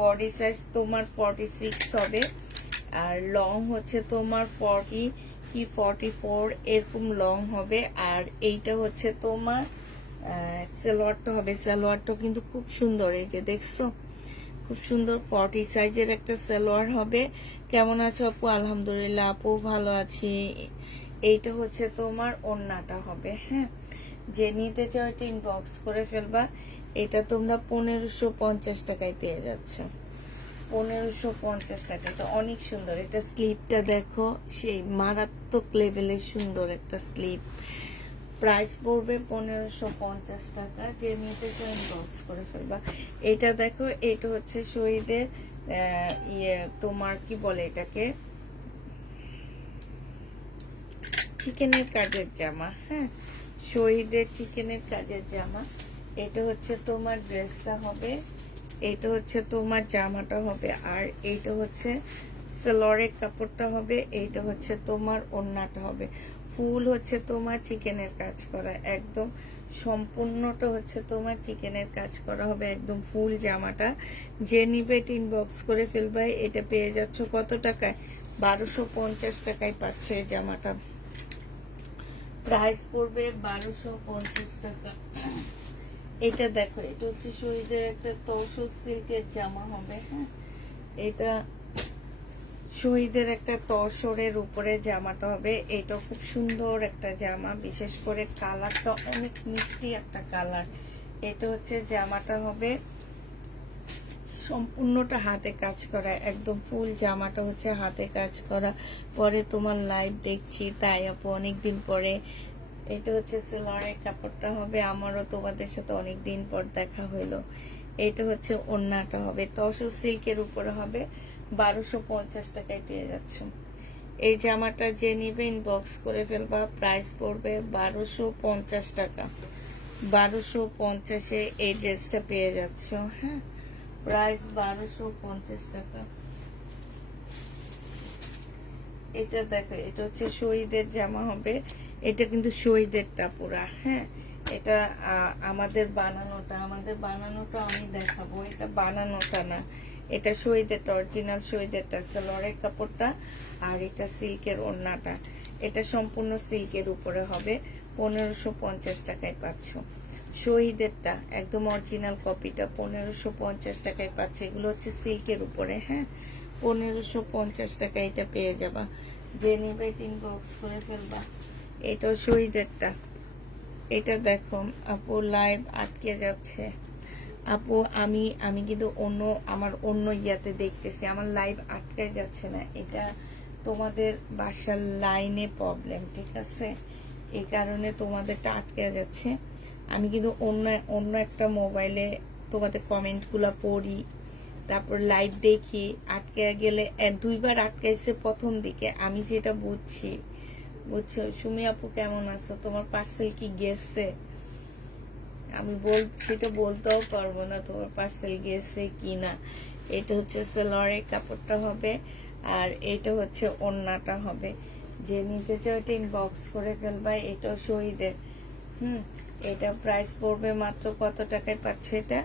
বডি সাইজ তোমার 46 হবে। আর লং হচ্ছে তোমার 40 কি 44 এরকম লং হবে। আর এইটা হচ্ছে তোমার সালোয়ারটা হবে। সালোয়ারটা কিন্তু খুব সুন্দর, এই যে দেখছো, খুব সুন্দর 40 সাইজের একটা সালোয়ার হবে। কেমন আছো আপু? আলহামদুলিল্লাহ আপু ভালো আছি। এইটা হচ্ছে তোমার ওড়নাটা হবে। হ্যাঁ, যে নিতে চাও এটা ইনবক্স করে ফেলবা। এটা তোমরা 1550 টাকায় পেয়ে যাচ্ছ। 1550 টাকা। এটা অনেক সুন্দর। এটা স্লিপটা দেখো, সেই মারাত্মক লেভেলের সুন্দর একটা স্লিপ। প্রাইস পড়বে 1550 টাকা। যে নিতে চাও ইনবক্স করে ফেলবা। এটা দেখো, এটা হচ্ছে শহীদের ইয়ে, তোমার কি বলে এটাকে, চিকেনের কাজের জামা। হ্যাঁ, শহীদের চিকেনের কাজের জামা। এটা হচ্ছে তোমার ড্রেসটা হবে, এটা হচ্ছে তোমার জামাটা হবে, আর এইটা হচ্ছে সালোয়ারের কাপড়টা হবে, এইটা হচ্ছে তোমার ওড়নাটা হবে। ফুল হচ্ছে তোমার চিকেনের কাজ করা, একদম সম্পূর্ণটা হচ্ছে তোমার চিকেনের কাজ করা হবে, একদম ফুল জামাটা। যে নিবে ইনবক্স করে ফেলবে। এটা পেয়ে যাচ্ছ কত টাকায়? 1250 টাকায় পাচ্ছ এই জামাটা। প্রাইস পড়বে 1250 টাকা। এটা দেখো, এটা হচ্ছে শহীদের একটা তসর সিল্কের জামা হবে। হ্যাঁ, এটা শহীদের একটা তসরের উপরে জামাটা হবে। এটা খুব সুন্দর একটা জামা, বিশেষ করে কালারটা অনেক মিষ্টি একটা কালার। এটা হচ্ছে জামাটা হবে, সম্পূর্ণটা হাতে কাজ করা, একদম ফুল জামাটা হচ্ছে হাতে কাজ করা। পরে তোমার লাইভ দেখছি, তাই আপু অনেকদিন পরে। এটা হচ্ছে সালোয়ারের কাপড়টা হবে। আমারও তোমাদের সাথে অনেকদিন পর দেখা হইলো। এটা হচ্ছে ওড়নাটা হবে, তসর সিল্কের উপরে হবে। 1250 টাকায় পেয়ে যাচ্ছ। এই জামাটা যে নিবে ইনবক্স করে ফেলবা। প্রাইস পড়বে 1250 টাকা। 1250-এ এই ড্রেসটা পেয়ে যাচ্ছ। হ্যাঁ, প্রাইস 1250 টাকা। এটা দেখো, এটা হচ্ছে শহীদের জামা হবে। এটা কিন্তু শহীদেরটা পুরা। হ্যাঁ, এটা আমাদের বানানোটা আমি দেখাবো। এটা বানানোটা না, এটা শহীদেরটা, অরিজিনাল শহীদেরটা, সালোয়ারের কাপড়টা। আর এটা সিল্কের ওড়নাটা। এটা সম্পূর্ণ সিল্কের উপরে হবে। 1550 টাকায় পাচ্ছ। শহীদেরটা একদম অরিজিনাল কপিটা 1550 টাকায় পাচ্ছে। এগুলো হচ্ছে সিল্কের উপরে, হ্যাঁ। 1550 টাকা এটা পেয়ে যাবা। যে নিবে ইনবক্স করে ফেলবা। এটাও শহীদেরটা। এটা দেখো আপু, লাইভ আটকে যাচ্ছে আপু। আমি কিন্তু আমার অন্য ইয়াতে দেখতেছি, আমার লাইভ আটকে যাচ্ছে না। এটা তোমাদের বাসার লাইনে প্রবলেম, ঠিক আছে? এই কারণে তোমাদেরটা আটকে যাচ্ছে। আমি কিন্তু অন্য একটা মোবাইলে তোমাদের কমেন্টগুলো পড়ি, তারপর লাইভ দেখি। আটকে গেলে 2বার আটকাইছে প্রথম দিকে, আমি সেটা বুঝছি। বুঝছো? সুমি আপু কেমন আছো? তোমার পার্সেল কি গেছে? আমি সেটা বলতেও পারবো না তোমার পার্সেল গেছে কিনা। এটা হচ্ছে সালোয়ারের কাপড়টা হবে, আর এটা হচ্ছে ওড়নাটা হবে। যে নিতে চাও এটা ইনবক্স করে ফেলবা। এটাও শহীদের। এটা প্রাইস পড়বে মাত্র কত টাকায় পাচ্ছে এটা?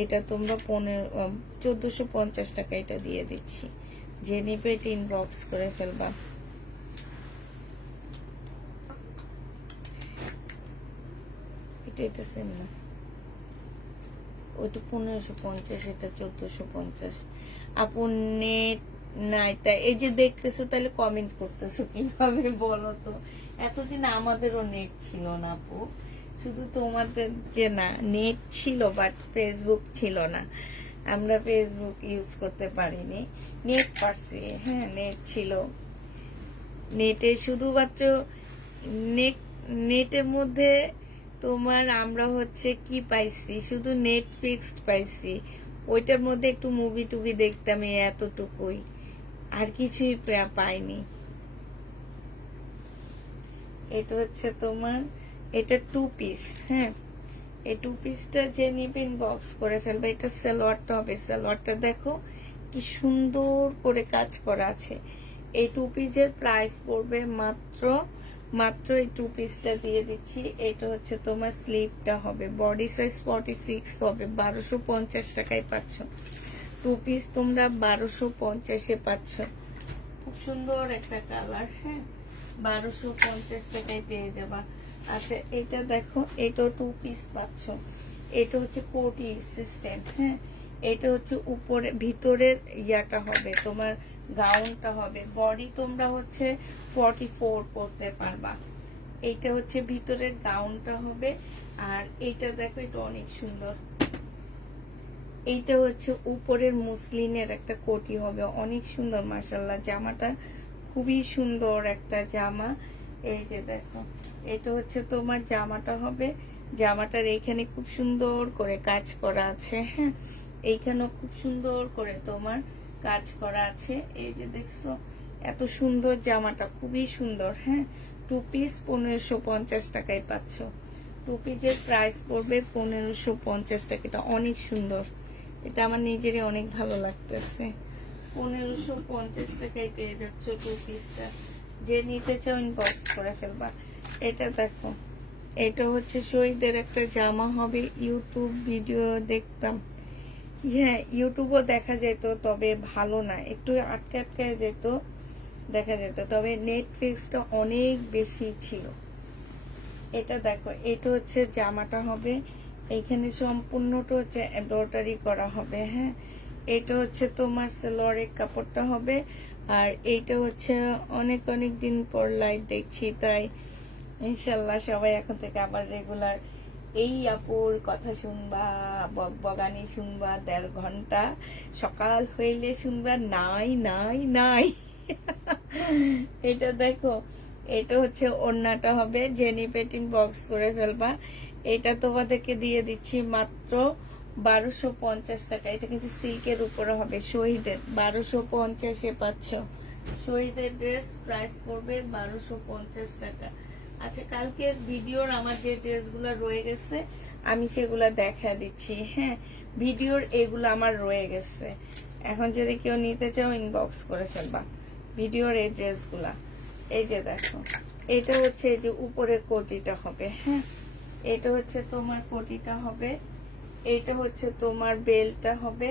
এটা তোমরা 1450 টাকা এটা দিয়ে দিচ্ছি। যে নিবে এটা ইনবক্স করে ফেলবা। এটা সেম না, ওইটা 1550, এটা 1450। আপু নেট নাই তাই এই যে দেখতেছো, তাহলে কমেন্ট করতেছো কিভাবে বলো তো? এতদিন আমাদেরও নেট ছিল না আপু, শুধু তোমাদের যে না নেট ছিল, বাট ফেসবুক ছিল না। আমরা ফেসবুক ইউজ করতে পারিনি, নেট পারছি, হ্যাঁ নেট ছিল। নেটে শুধুমাত্র নেটের মধ্যে তোমার আমরা হচ্ছে কি পাইছি, শুধু নেটফ্লিক্স পাইছি। ওইটার মধ্যে একটু মুভি টুভি দেখতাম, এতটুকুই, আর কিছুই পাইনি। এটা হচ্ছে তোমার, এটা 2 পিস, হ্যাঁ। এই 2 পিসটা যে নিবে ইনবক্স করে ফেলবে। এটা সালোয়ারটা হবে। সালোয়ারটা দেখো কি সুন্দর করে কাজ করা আছে। এই 2 পিসের প্রাইস পড়বে মাত্র এই 2 পিসটা দিয়ে দিচ্ছি। এটা হচ্ছে তোমার স্লিভটা হবে, বডি সাইজ 46 হবে। 1250 টাকায় পাচ্ছ 2 পিস, তোমরা 1250-এ পাচ্ছ। খুব সুন্দর একটা কালার, হ্যাঁ। 1250 টাকায় পেয়ে যাবা। আচ্ছা এটা দেখো, এটাও 2 পিস পাচ্ছ। এটা হচ্ছে কোটি সিস্টেম, হ্যাঁ। এটা হচ্ছে উপরে ভিতরের ইয়াটা হবে, তোমার গাউনটা হবে। বডি তোমরা হচ্ছে 44 পরতে পারবা। এইটা হচ্ছে ভিতরের গাউনটা হবে। আর এইটা দেখো, এটা অনেক সুন্দর। এইটা হচ্ছে উপরের মুসলিনের একটা কোটি হবে, অনেক সুন্দর মাশাআল্লাহ। জামাটা খুবই সুন্দর একটা জামা। এই যে দেখো, এটা হচ্ছে তোমার জামাটা হবে। জামাটার এইখানে খুব সুন্দর করে কাজ করা আছে, হ্যাঁ। এইখানেও খুব সুন্দর করে তোমার কাজ করা আছে। এই যে দেখছো, এত সুন্দর জামাটা, খুবই সুন্দর, হ্যাঁ। 2 পিস 1550 টাকায় পাচ্ছ। 2 পিসের প্রাইস পড়বে 1550 টাকা। এটা অনেক সুন্দর, এটা আমার নিজেরই অনেক ভালো লাগতেছে। 1550 টাকায় পেয়ে যাচ্ছ 2 পিসটা। যে নিতে চাও ইনবক্স করে ফেলবা। এটা দেখো, এটা হচ্ছে শহীদের একটা জামা হবে। ইউটিউব ভিডিও দেখতাম, হ্যাঁ ইউটিউবও দেখা যেত, তবে ভালো না, একটু আটকে আটকে যেত, দেখা যেত, তবে নেটফ্লিক্সটা অনেক বেশি ছিল। এটা দেখো, এটা হচ্ছে জামাটা হবে। এইখানে সম্পূর্ণটা হচ্ছে এমব্রয়ডারি করা হবে, হ্যাঁ। এটা হচ্ছে তোমার সালোয়ারের কাপড়টা হবে। আর এইটা হচ্ছে অনেক দিন পর লাইভ দেখছি, তাই ইনশাল্লাহ সবাই এখন থেকে আবার রেগুলার এই আপুর কথা শুনবা, বগানি শুনবা 1.5 ঘন্টা। সকাল হইলে শুনবা নাই নাই নাই। এটা দেখো, এটা হচ্ছে ওড়নাটা হবে। জেনি পেটিং বক্স করে ফেলবা। এটা তোমাদেরকে দিয়ে দিচ্ছি মাত্র 1250 টাকা। এটা কিন্তু সিল্কের উপরে হবে, শহীদের। 1250-এ পাচ্ছ শহীদের ড্রেস। প্রাইস পড়বে 1250 টাকা। আচ্ছা, কালকের ভিডিওর আমার যে ড্রেসগুলো রয়ে গেছে আমি সেগুলা দেখা দিচ্ছি, হ্যাঁ। ভিডিওর এগুলো আমার রয়ে গেছে। এখন যদি কেউ নিতে চাও ইনবক্স করে ফেলবা ভিডিওর এই ড্রেসগুলা। এই যে দেখো, এটা হচ্ছে এই যে উপরের কোটিটা হবে, হ্যাঁ। এটা হচ্ছে তোমার কোটিটা হবে, এটা হচ্ছে তোমার বেলটা হবে,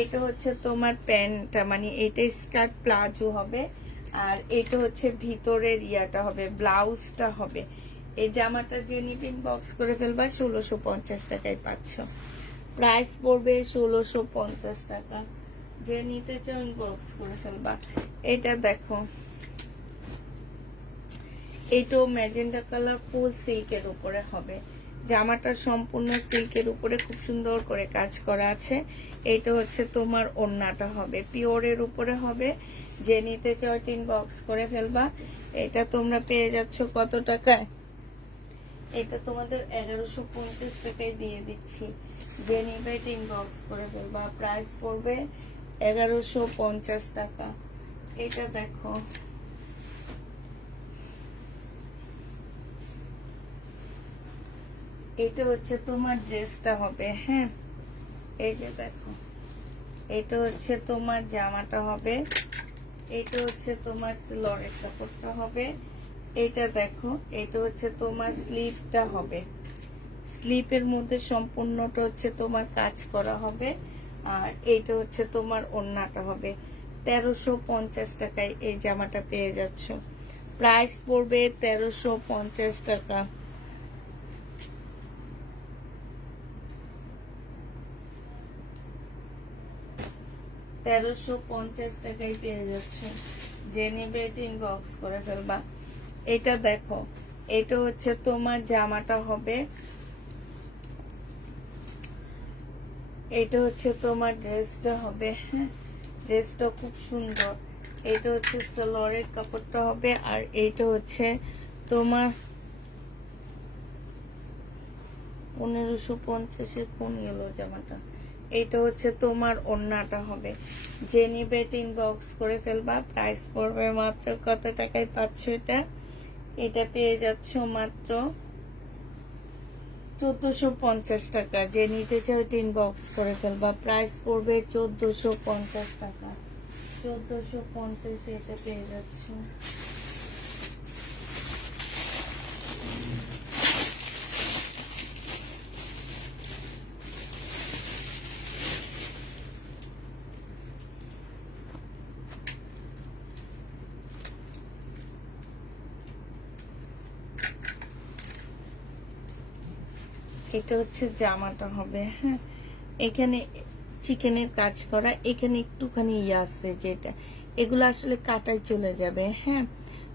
এটা হচ্ছে তোমার প্যান্টটা, মানে এটা স্কার্ট প্লাজো হবে, আর এটা হচ্ছে ভিতরের ইয়াটা হবে, ব্লাউজটা হবে। এই জামাটা যে নিবে বক্স করে ফেলবা 1650 টাকায় পাচ্ছ। প্রাইস পড়বে 1650 টাকা। যে নিতে চাও বক্স করে ফেলবা। এটা দেখো, এটাও ম্যাজেন্টা কালার ফুল সিল্কের উপরে হবে। জামাটা সম্পূর্ণ সিল্কের উপরে খুব সুন্দর করে কাজ করা আছে। এটা হচ্ছে তোমার ওড়নাটা হবে, পিওরের উপরে হবে। যে নিতে চাও টিন বক্স করে ফেলবা। এটা তোমরা পেয়ে যাচ্ছ কত টাকায়? এটা তোমাদের 1150 টাকায় দিয়ে দিচ্ছি। যে নিবে টিন বক্স করে ফেলবা। প্রাইস পড়বে 1150 টাকা। এটা দেখো, এটা হচ্ছে তোমার ড্রেসটা হবে। হ্যাঁ, এই যে দেখো, এটা হচ্ছে তোমার জামাটা হবে, এটা হচ্ছে তোমার সিলরের কাপড়টা হবে। এটা দেখো, এটা হচ্ছে তোমার স্লিপটা হবে। স্লিপের মধ্যে সম্পূর্ণটা হচ্ছে তোমার কাজ করা হবে। আর এইটা হচ্ছে তোমার ওড়নাটা হবে। 1350 টাকায় এই জামাটা পেয়ে যাচ্ছ। প্রাইস পড়বে 1350 টাকা। 1350 টাকায় পেয়ে যাচ্ছে। যে নিবে বক্স করে ফেলবা। এটা দেখো, এটা হচ্ছে তোমার জামাটা হবে, এটা হচ্ছে তোমার ড্রেসটা হবে। হ্যাঁ, ড্রেসটা খুব সুন্দর। এটা হচ্ছে সালোয়ারের কাপড়টা হবে, আর এইটা হচ্ছে তোমার 1550-এর কোন এলো জামাটা। এটা হচ্ছে তোমার ওড়নাটা হবে। যে নিবে বক্স করে ফেলবা। প্রাইস পড়বে মাত্র কত টাকায় পাচ্ছ এটা? এটা পেয়ে যাচ্ছ মাত্র 1450 টাকা। যে নিতে চাও বক্স করে ফেলবা। প্রাইস পড়বে 1450 টাকা। 1450 এটা পেয়ে যাচ্ছ। এটা হচ্ছে জামাটা হবে। হ্যাঁ, এখানে চিকেনের কাজ করা, এখানে একটুখানি ইয়ে আছে যেটা, এগুলো আসলে কাটাই চলে যাবে। হ্যাঁ,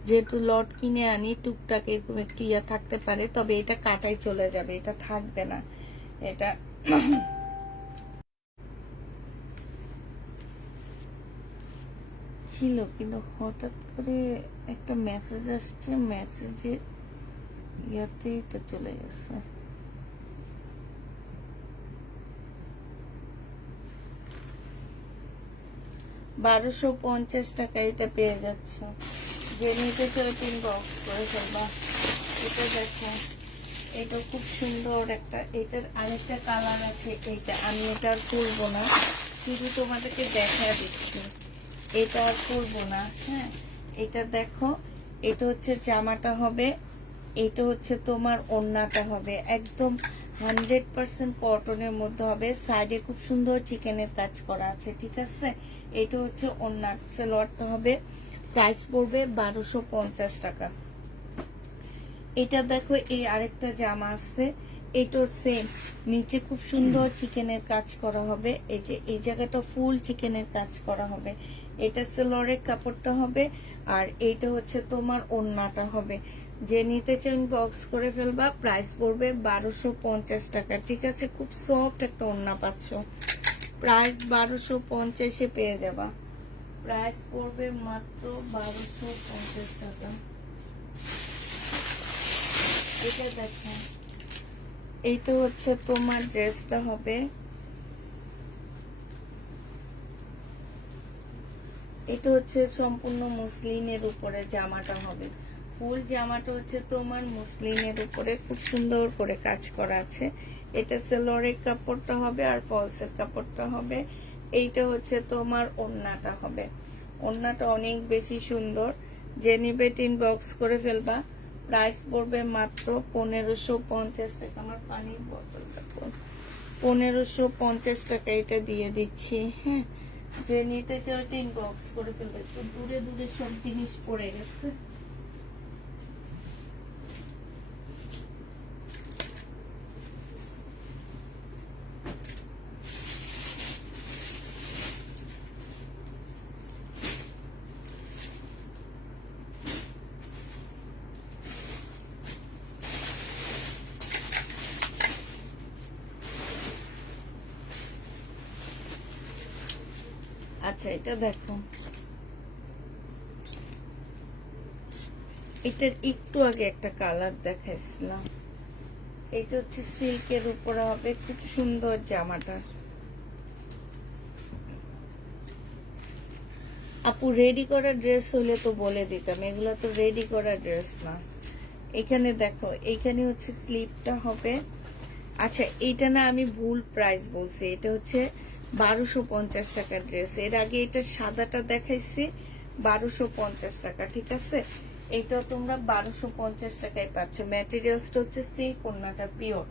যেহেতু লট কিনে আনি, টুকটাক এরকম একটু ইয়া থাকতে পারে, তবে এটা কাটাই চলে যাবে, এটা থাকবে না। এটা ছিল, কিন্তু হঠাৎ করে একটা মেসেজ আসছে, মেসেজে ইয়াতে এটা চলে গেছে। 1250 টাকা এটা পেয়ে যাচ্ছ। যে নিতে চাও বক্স করে ফেলবা। এটা দেখো, এটা খুব সুন্দর একটা, এটার আরেকটা কালার আছে। এইটা আমি এটা আর করবো না, শুধু তোমাদেরকে দেখা দিচ্ছি। এটা আর করবো না। হ্যাঁ, এটা দেখো, এটা হচ্ছে জামাটা হবে, এটা হচ্ছে তোমার ওড়নাটা হবে। একদম 100% কটনের মধ্যে হবে। সাইডে খুব সুন্দর চিকেনের কাজ করা আছে, ঠিক আছে। এটা হচ্ছে ওড়না, সালোয়ারটা হবে। প্রাইস পড়বে 1250 টাকা। এটা দেখো, এই আরেকটা জামা আছে, এটা সেম, নিচে খুব সুন্দর চিকেনের কাজ করা হবে। এই যে এই জায়গাটা ফুল চিকেনের কাজ করা হবে। এটা সালোয়ারের কাপড়টা হবে, আর এইটা হচ্ছে তোমার ওড়নাটা হবে। যে নিতে চান বক্স করে ফেলবা। প্রাইস পড়বে 1250 টাকা, ঠিক আছে। খুব সফট একটা ওড়না পাচ্ছ। প্রাইস 1250-এ পেয়ে যাবা। প্রাইস পড়বে মাত্র 1250 টাকা। এটা দেখো, এইটা হচ্ছে তোমার ড্রেসটা হবে। এটা হচ্ছে সম্পূর্ণ মুসলিনের উপরে জামাটা হবে। ফুল জামাটা হচ্ছে তোমার মুসলিনের উপরে খুব সুন্দর করে কাজ করা আছে। এটা সালোয়ারের কাপড়টা হবে, আর ফলসের কাপড়টা হবে। এইটা হচ্ছে তোমার ওড়নাটা হবে। ওড়নাটা অনেক বেশি সুন্দর। যে নিবে বক্স করে ফেলবা। প্রাইস পড়বে মাত্র 1550 টাকা। আমার পানির বোতলটা 1550 টাকা এটা দিয়ে দিচ্ছি। হ্যাঁ, যে নিতে চাও ইনবক্স করে ফেলবে। তো দূরে দূরে সব জিনিস পড়ে গেছে। আচ্ছা, এটা দেখো, এটার একটু আগে একটা কালার দেখাইছিলাম। এটা হচ্ছে সিল্কের উপরে হবে, খুব সুন্দর জামাটা। আপু রেডি করা ড্রেস হলে তো বলে দিতাম, এগুলো তো রেডি করা ড্রেস না। এখানে দেখো, এইখানে হচ্ছে স্লিপটা হবে। আচ্ছা, এটা না আমি ভুল প্রাইস বলছি, এটা হচ্ছে 1250 টাকার ড্রেস। এর আগে এটা সাদাটা দেখাইছি 1250 টাকা, ঠিক আছে? এটা তোমরা 1250 টাকায় পাচ্ছ। ম্যাটেরিয়ালসটা হচ্ছে সিল্ক, ওড়নাটা পিওর।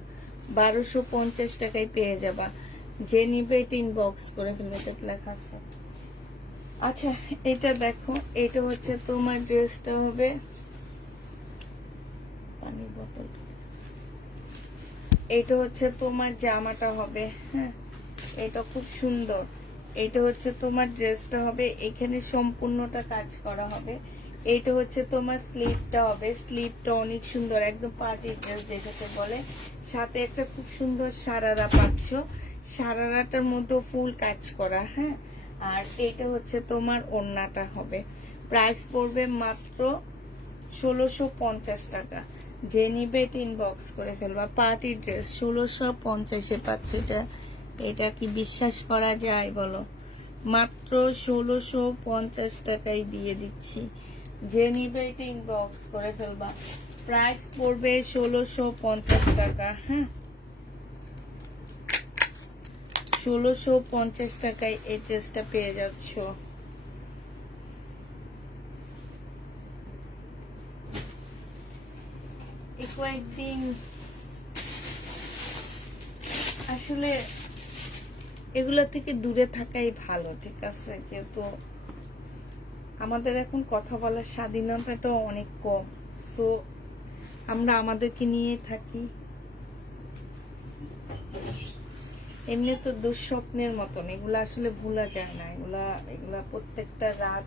1250 টাকায় পেয়ে যাবা। যে নিবে এটা ইনবক্স করে ফেলবে, এটা লেখা আছে। আচ্ছা, এটা দেখো, এটা হচ্ছে তোমার ড্রেসটা হবে, পানির বোতল, এটা হচ্ছে তোমার জামাটা হবে। হ্যাঁ, এটা খুব সুন্দর। এটা হচ্ছে তোমার ড্রেসটা হবে, এখানে সম্পূর্ণটা কাজ করা হবে। এটা হচ্ছে তোমার স্লিভটা হবে, স্লিভটা অনেক সুন্দর, একদম পার্টি ড্রেস যেটাকে বলে। সাথে একটা খুব সুন্দর সারারা পাচ্ছ, সারারাটার মধ্যে ফুল কাজ করা। হ্যাঁ, আর এটা হচ্ছে তোমার ওড়নাটা হবে। প্রাইস পড়বে মাত্র 1650 টাকা। যে নিবে এটা ইনবক্স করে ফেলবা। পার্টি ড্রেস 1650-এ পাচ্ছ। এটা কি বিশ্বাস করা যায় বলো? মাত্র 1650 টাকায় দিয়ে দিচ্ছি। যে নিবে এটা ইনবক্স করে ফেলবা। প্রাইস পড়বে 1650 টাকা। হ্যাঁ, 1650 টাকায় এই ড্রেসটা পেয়ে যাচ্ছ। কয়েকদিন আসলে এগুলা থেকে দূরে থাকাই ভালো, ঠিক আছে? যেহেতু আমাদের এখন কথা বলার স্বাধীনতাটা অনেক কম, সো আমরা আমাদেরকে নিয়ে থাকি। এমনি তো দুঃস্বপ্নের মতন, এগুলা আসলে ভোলা যায় না। এগুলা প্রত্যেকটা রাত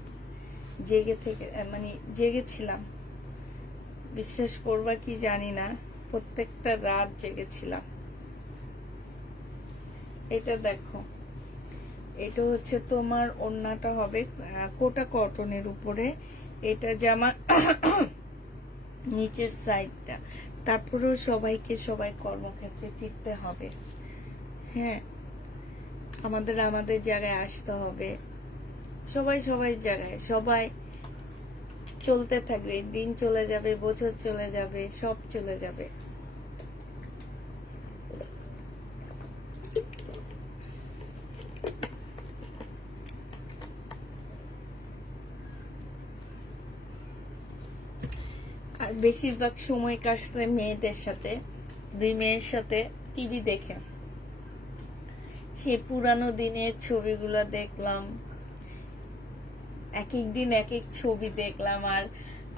জেগেছিলাম। বিশ্বাস করবা কি জানি না, প্রত্যেকটা রাত জেগেছিলাম। এটা দেখো, এটা হচ্ছে তোমার ওড়নাটা হবে কোটা কটনের উপরে। এটা জামা নিচের সাইডটা। তারপরেও সবাইকে সবাই কর্মক্ষেত্রে ফিরতে হবে। হ্যাঁ, আমাদের জায়গায় আসতে হবে। সবাই জায়গায়, সবাই চলতে থাকবে। দিন চলে যাবে, বছর চলে যাবে, সব চলে যাবে। আর বেশিরভাগ সময় কাটছে মেয়েদের সাথে, 2 মেয়ের সাথে টিভি দেখে। সেই পুরানো দিনের ছবিগুলো দেখলাম, এক এক দিন এক এক ছবি দেখলাম। আর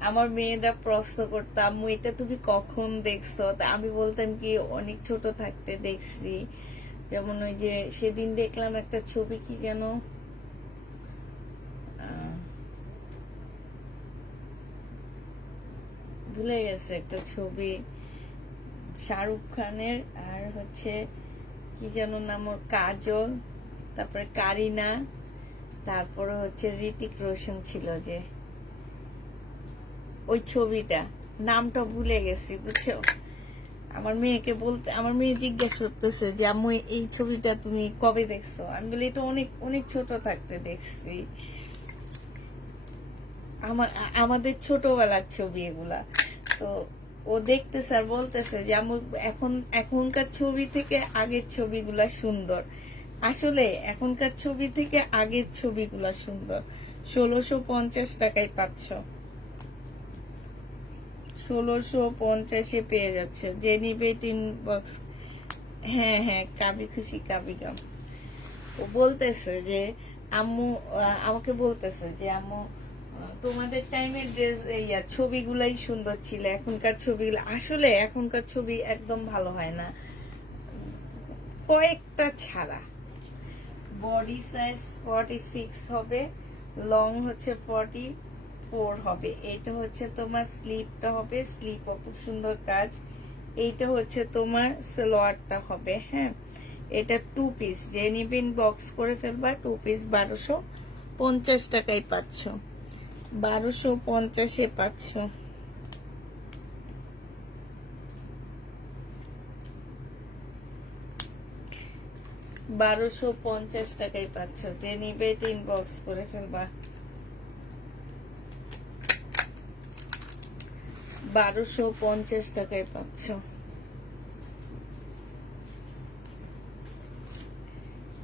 আমার মেয়েরা প্রশ্ন করতো, আম্মু এটা তুমি কখন দেখছো? তা আমি বলতাম কি, অনেক ছোট থাকতে দেখছি। যেমন ওই যে সেদিন দেখলাম একটা ছবি, কি যেন ভুলে গেছে, একটা ছবি শাহরুখ খানের, আর হচ্ছে কি যেন নাম ওর, কাজল, তারপরে কারিনা, তারপরে হচ্ছে ঋতিক রোশন ছিল, যে ওই ছবিটা নামটা ভুলে গেছি, বুঝছো? আমার মেয়েকে বলতে, আমার মেয়ে জিজ্ঞেস করতেছে যে আম্মু এই ছবিটা তুমি কবে দেখছো? আমি বলি এটা অনেক অনেক ছোট থাকতে দেখছি। আমাদের ছোটবেলার ছবি এগুলা। তো ও দেখতেছে আর বলতেছে যে আম্মু এখনকার ছবি থেকে আগের ছবিগুলা সুন্দর। আসলে এখনকার ছবি থেকে আগের ছবিগুলা সুন্দর। 1650 টাকায় পাচ্ছ। 1650 পেয়ে যাচ্ছে, যে নিবে টিন বক্স। হ্যাঁ হ্যাঁ, কাবি খুশি কাবি গাম। ও বলতেছে যে আম্মু, আমাকে বলতেছে যে আম্মু তোমাদের টাইমের ড্রেস ছবিগুলাই সুন্দর ছিল, এখনকার ছবিগুলো আসলে এখনকার ছবি একদম ভালো হয় না, কয়েকটা ছাড়া। বডি সাইজ 46 হবে, লং হচ্ছে 44 হবে। এটা হচ্ছে তোমার স্লিপটা হবে, স্লিপও খুব সুন্দর কাজ। এইটা হচ্ছে তোমার সালোয়ারটা হবে। হ্যাঁ, এটা 2 পিস, যে নিবেন বক্স করে ফেলবা। 2 পিস 1250 টাকায় পাচ্ছ, 1250-এ পাচ্ছ। টাকায় পাচ্ছ, যে নিবে ইনবক্স করে ফেলবা। 1250 টাকায় পাচ্ছ।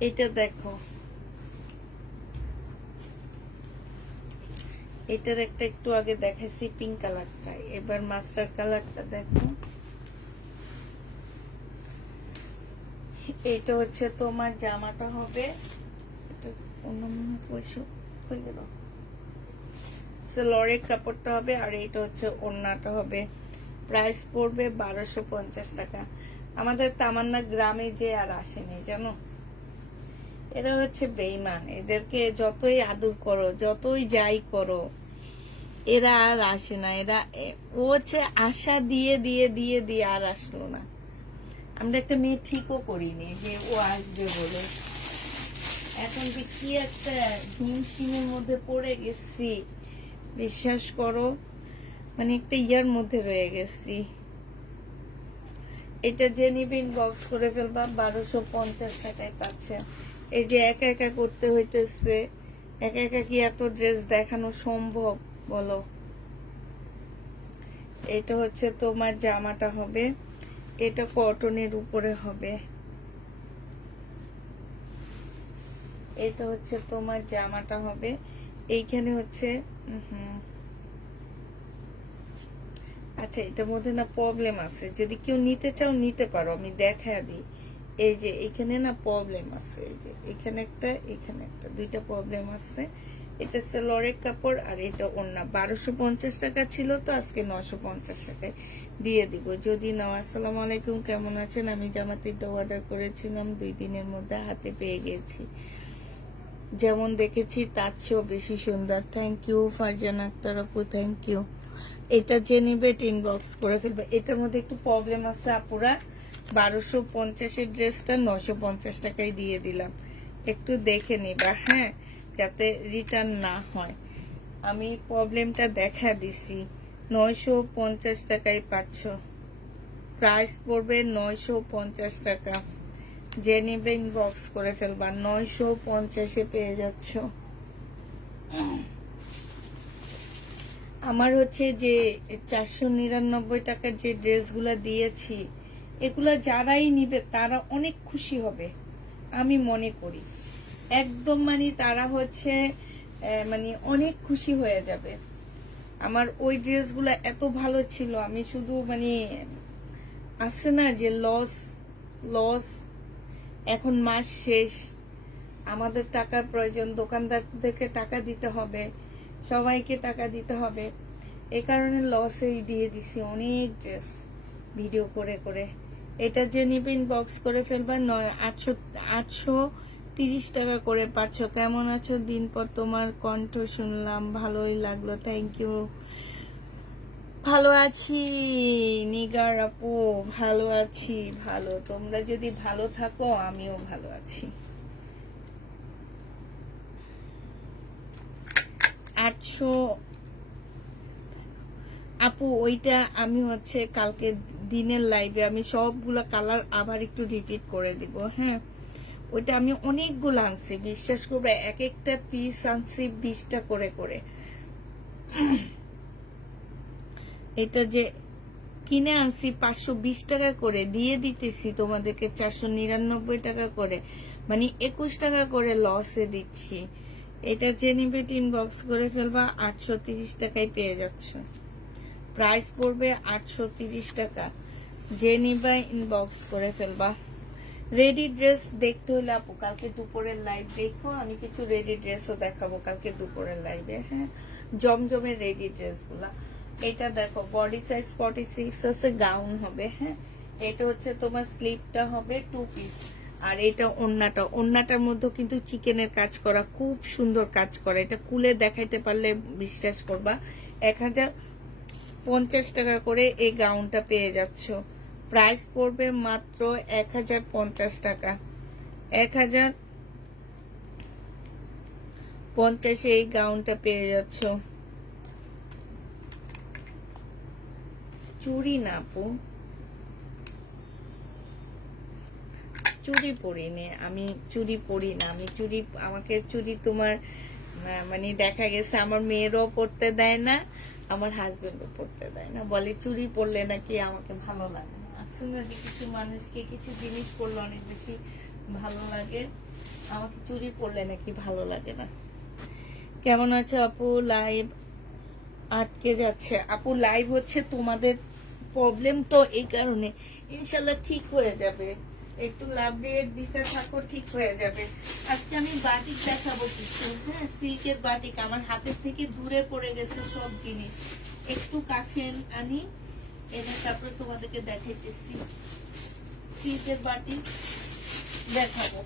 এটা দেখো, এটার একটা একটু আগে দেখাইছি পিঙ্ক কালারটা, এবার মাস্টার কালারটা দেখো। এটা হচ্ছে তোমার জামাটা হবে, এটা অন্য পয়সা হয়ে গেল, সেলরের কাপড়টা হবে, আর এইটা হচ্ছে ওড়নাটা হবে। প্রাইস পড়বে 1250 টাকা। আমাদের তামান্না গ্রামে যে আর আসেনি জানো, এরা হচ্ছে বেঈমান। এদেরকে যতই আদর করো, যতই যাই করো, এরা আর আসে না। ও হচ্ছে আশা দিয়ে দিয়ে দিয়ে দিয়ে আর আসলো না। আমরা একটা মেয়ে ঠিকও করিনি যে ও আসবে বলে। এখন যে কি একটা হিমশিমের মধ্যে পড়ে গেছি, বিশ্বাস করো, মানে একটা ইয়ার মধ্যে রয়ে গেছি। এটা যে নিবেন বক্স করে ফেলবা, 1250 টাকায় পাচ্ছে। এই যে একা একা করতে হইতেছে, একা একা কি এত ড্রেস দেখানো সম্ভব বলো। এটা হচ্ছে তোমার জামাটা হবে, এটা কটনের উপরে হবে। এটা হচ্ছে তোমার জামাটা হবে, এইখানে হচ্ছে আচ্ছা, এটার মধ্যে না প্রবলেম আছে, যদি কেউ নিতে চাও নিতে পারো, আমি দেখা দিই। এই যে এখানে না প্রবলেম আছে, এই যে এখানে একটা, এখানে একটা, দুইটা প্রবলেম আছে। এটা সেলরের কাপড় আর এটা ওড়না। 1250 টাকা ছিল, তো আজকে 950 টাকায় দিয়ে দিব যদি নাও। আসসালামু আলাইকুম, কেমন আছেন? আমি জামাতিটা অর্ডার করেছিলাম, 2 দিনের মধ্যে হাতে পেয়ে গেছি। যেমন দেখেছি তার চেয়েও বেশি সুন্দর। থ্যাংক ইউ ফারজানা আক্তার আপু, থ্যাংক ইউ। এটা যে নিবে ইনবক্স করে ফেলবে। এটার মধ্যে একটু প্রবলেম আছে আপুরা, 1250-এর ড্রেসটা 950 টাকায় দিয়ে দিলাম, একটু দেখে নিবা হ্যাঁ, যাতে রিটার্ন না হয়। আমি প্রবলেমটা দেখা দিছি। 950 টাকায় পাচ্ছ, প্রাইস পড়বে 950 টাকা। যে নিবে ইনবক্স করে ফেলবা, 950-এ পেয়ে যাচ্ছ। আমার হচ্ছে যে 499 টাকার যে ড্রেসগুলা দিয়েছি, এগুলা যারাই নিবে তারা অনেক খুশি হবে আমি মনে করি। একদম মানে তারা হচ্ছে মানে অনেক খুশি হয়ে যাবে। আমার ওই ড্রেসগুলা এত ভালো ছিল, আমি শুধু মানে আছে না যে লস লস। এখন মাস শেষ, আমাদের টাকার প্রয়োজন, দোকানদারদেরকে টাকা দিতে হবে, সবাইকে টাকা দিতে হবে। এই কারণে লসেই দিয়ে দিছি অনেক ড্রেস ভিডিও করে করে। এটা যে নিবেন বক্স করে ফেলবা, 830 টাকা করে পাচ্ছ। কেমন আছো? দিন পর তোমার কণ্ঠ শুনলাম, ভালোই লাগলো, থ্যাংক ইউ। ভালো আছি নিগার আপু, ভালো আছি। ভালো, তোমরা যদি ভালো থাকো আমিও ভালো আছি। 800 আপু, ওইটা আমি হচ্ছে কালকে দিনের লাইভে আমি সবগুলা কালার আবার একটু রিপিট করে দিব। হ্যাঁ, ওইটা আমি অনেকগুলো আনছি, বিশ্বাস করবে, এক একটা পিস আনছি 20টা করে করে। এটা যে কিনে আনছি 520 টাকা করে, দিয়ে দিতেছি তোমাদেরকে 499 টাকা করে, মানে 21 টাকা করে লসে দিচ্ছি। এটা যে নিবে ইনবক্স করে ফেলবা, 830 টাকায় পেয়ে যাচ্ছ। প্রাইস পড়বে 830 টাকা। যে নিবা ইনবক্স করে ফেলবা। রেডি ড্রেস দেখতে হলে আপু কালকে দুপুরের লাইভ দেখো, আমি কিছু রেডি ড্রেসও দেখাবো কালকে দুপুরের লাইভে। হ্যাঁ, জমজমের রেডি ড্রেস গুলা। এটা দেখো বডি সাইজ 46 আছে, গাউন হবে। হ্যাঁ, এটা হচ্ছে তোমার স্লিপটা হবে 2 পিস, আর এটা ওন্নাটার মধ্যে কিন্তু চিকেনের কাজ করা, খুব সুন্দর কাজ করা। এটা খুলে দেখাইতে পারলে বিশ্বাস করবা। 1050 টাকা করে এই গাউনটা পেয়ে যাচ্ছ। প্রাইস পড়বে মাত্র 1050 টাকা। 1050 এই গাউনটা পেয়ে যাচ্ছ। চুড়ি না আপু, চুড়ি পরিনি আমি, চুড়ি পরি না আমি। চুড়ি আমাকে চুড়ি তোমার মানে দেখা গেছে আমার মেয়েরও পড়তে দেয় না, আমার হাজবেন্ডও পড়তে দেয় না, বলে চুড়ি পরলে নাকি আমাকে ভালো লাগে না। আসলে কিছু মানুষকে কিছু জিনিস পরলে অনেক বেশি ভালো লাগে, আমাকে চুড়ি পরলে নাকি ভালো লাগে না। কেমন আছো আপু? লাইভ আটকে যাচ্ছে আপু, লাইভ হচ্ছে তোমাদের প্রবলেম তো, এই কারণে। ইনশাল্লাহ ঠিক হয়ে যাবে, একটু লাভ রেট দিতে থাকো, ঠিক হয়ে যাবে। আজকে আমি বাটিক দেখাবো কিছু। হ্যাঁ, সিল্কের বাটিক আমার হাতের থেকে দূরে পড়ে গেছে সব জিনিস, একটু কাছে আনি, এনে তারপরে তোমাদেরকে দেখাইতেছি। সিল্কের বাটিক দেখাবো।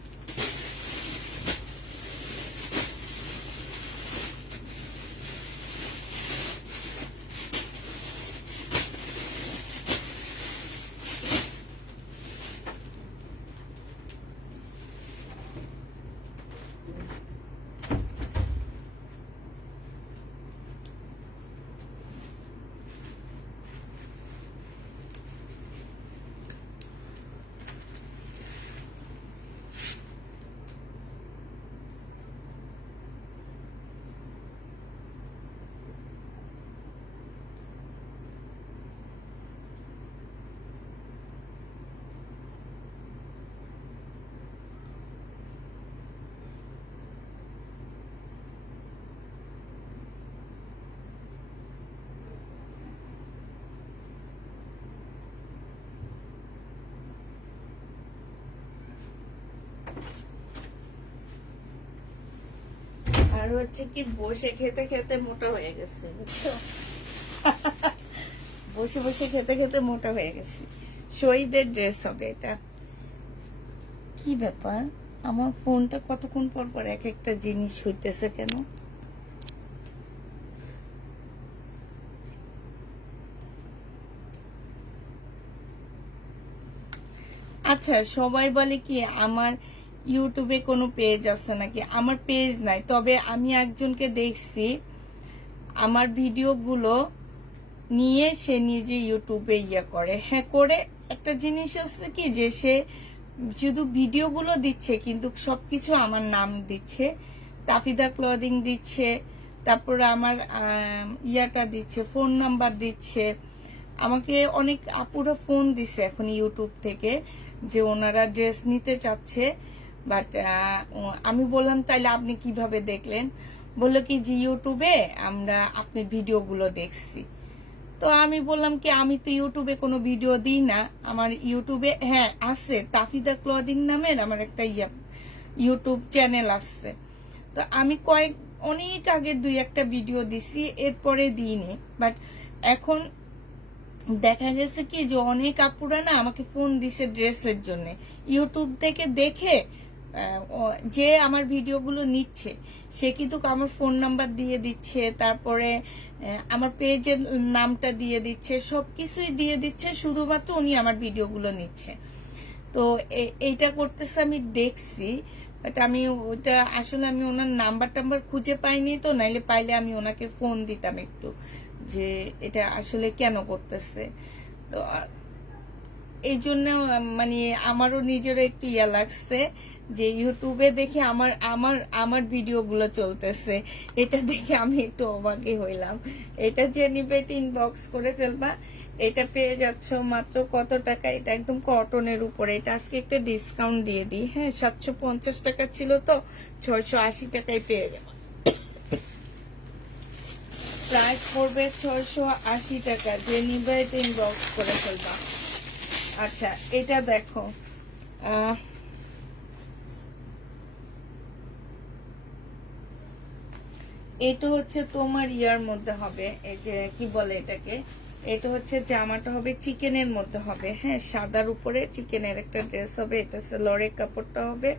আর হচ্ছে কি, বসে খেতে খেতে মোটা হয়ে গেছে, বুঝছো? বসে বসে খেতে খেতে মোটা হয়ে গেছে। শহীদের ড্রেস হবে এটা। কি ব্যাপার, আমার ফোনটা কতক্ষণ পর পর এক একটা জিনিস হইতেছে কেন? আচ্ছা, সবাই বলে কি আমার ইউটিউবে কোনো পেজ আছে নাকি? আমার পেজ নাই, তবে আমি একজনকে দেখছি আমার ভিডিওগুলো নিয়ে সে নিজে ইউটিউবে করে। হ্যাঁ, করে একটা জিনিস হচ্ছে কি, যে সে শুধু ভিডিওগুলো দিচ্ছে কিন্তু সবকিছু আমার নাম দিচ্ছে, তাফিদা ক্লদিং দিচ্ছে, তারপরে আমার ইয়াটা দিচ্ছে, ফোন নাম্বার দিচ্ছে। আমাকে অনেক আপুরা ফোন দিছে এখন ইউটিউব থেকে যে ওনারা ড্রেস নিতে চাচ্ছে, বাট আমি বললাম তাইলে আপনি কিভাবে দেখলেন? বললো কি যে ইউটিউবে আমরা আপনার ভিডিওগুলো দেখছি। তো আমি বললাম কি আমি তো ইউটিউবে কোনো ভিডিও দিই না, আমার ইউটিউবে হ্যাঁ আছে, তাফিদা ক্লদিং নামের আমার একটা ইউটিউব চ্যানেল আছে। তো আমি অনেক আগে 2-1টা ভিডিও দিছি, এরপরে দিইনি। বাট এখন দেখা গেছে কি যে অনেক আপুরা না আমাকে ফোন দিছে ড্রেসের জন্য, ইউটিউব থেকে দেখে যে আমার ভিডিওগুলো নিচ্ছে সে কিন্তু আমার ফোন নাম্বার দিয়ে দিচ্ছে, তারপরে আমার পেজের নামটা দিয়ে দিচ্ছে, সবকিছুই দিয়ে দিচ্ছে, শুধুমাত্র উনি আমার ভিডিওগুলো নিচ্ছে। তো এইটা করতেছে আমি দেখছি, বাট আমি ওটা আসলে আমি ওনার নাম্বার টাম্বার খুঁজে পাইনি, তো নাইলে পাইলে আমি ওনাকে ফোন দিতাম একটু, যে এটা আসলে কেন করতেছে। তো এই জন্য মানে আমারও নিজেরও একটু ইয়া লাগছে যে ইউটিউবে দেখে আমার আমার আমার ভিডিওগুলো চলতেছে, এটা দেখে আমি একটু অবাকই হইলাম। এটা যে নিবে ইনবক্স করে ফেলবা। এটা পেয়ে যাচ্ছ মাত্র কত টাকা? এটা একদম কটনের উপরে। এটা আজকে একটা ডিসকাউন্ট দিয়ে দিই। হ্যাঁ, 750 টাকা ছিল, তো 680 টাকায় পেয়ে যাবো। প্রাইস পড়বে 680 টাকা। যে নিবে এটা ইনবক্স করে ফেলবা। আচ্ছা এটা দেখো, এটা হচ্ছে তোমার ইয়ার মধ্যে হবে, এই যে কি বলে এটাকে, এটা হচ্ছে জামাটা হবে চিকেনের মধ্যে হবে, হ্যাঁ সাদার উপরে চিকেনের একটা ড্রেস হবে, এটা সেলরের কাপড়টা হবে,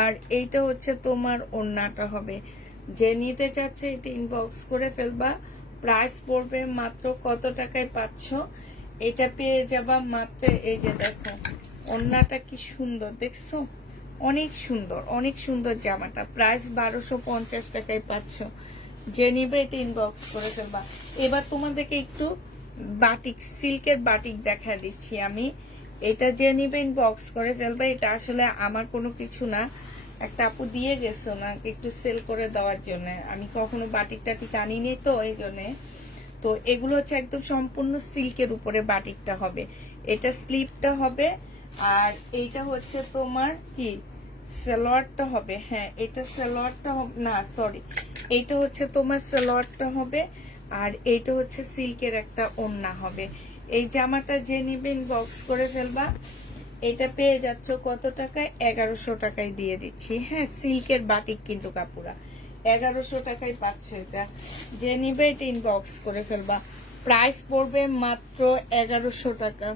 আর এইটা হচ্ছে তোমার ওড়নাটা হবে। যে নিতে চাচ্ছে এটা ইনবক্স করে ফেলবা। প্রাইস পড়বে মাত্র কত টাকায় পাচ্ছ, এটা পেয়ে যাবা মাত্র, এই যে দেখো ওড়নাটা কি সুন্দর দেখছো, অনেক সুন্দর অনেক সুন্দর জামাটা। প্রাইস 1250 টাকায় পাচ্ছ। যে নিবে এটা ইনবক্স করে ফেলবা। এবার তোমাদেরকে একটু বাটিক, সিল্কের বাটিক দেখা দিচ্ছি আমি। এটা যে নিবে ইনবক্স করে ফেলবা। এটা আসলে আমার কোনো কিছু না, একটা আপু দিয়ে গেছো না একটু সেল করে দেওয়ার জন্য, আমি কখনো বাটিক টাটিক আনিনি তো এই জন্যে। তো এগুলো হচ্ছে একদম সম্পূর্ণ সিল্কের উপরে বাটিকটা হবে, এটা স্লিপটা হবে, আর এইটা হচ্ছে তোমার কি সালোয়ারটা হবে, হ্যাঁ এটা সালোয়ারটা হবে না সরি, এইটা হচ্ছে তোমার সালোয়ারটা হবে, আর এইটা হচ্ছে সিল্কের একটা ওড়না হবে। এই জামাটা যে নিবেন বক্স করে ফেলবা। এটা পেয়ে যাচ্ছ কত টাকায়, 1100 টাকায় দিয়ে দিচ্ছি, হ্যাঁ সিল্কের বাটিক কিন্তু কাপুরা 1100 টাকায় পাচ্ছ। এটা যে নিবে এটা ইনবক্স করে ফেলবা। প্রাইস পড়বে মাত্র 1100 টাকা,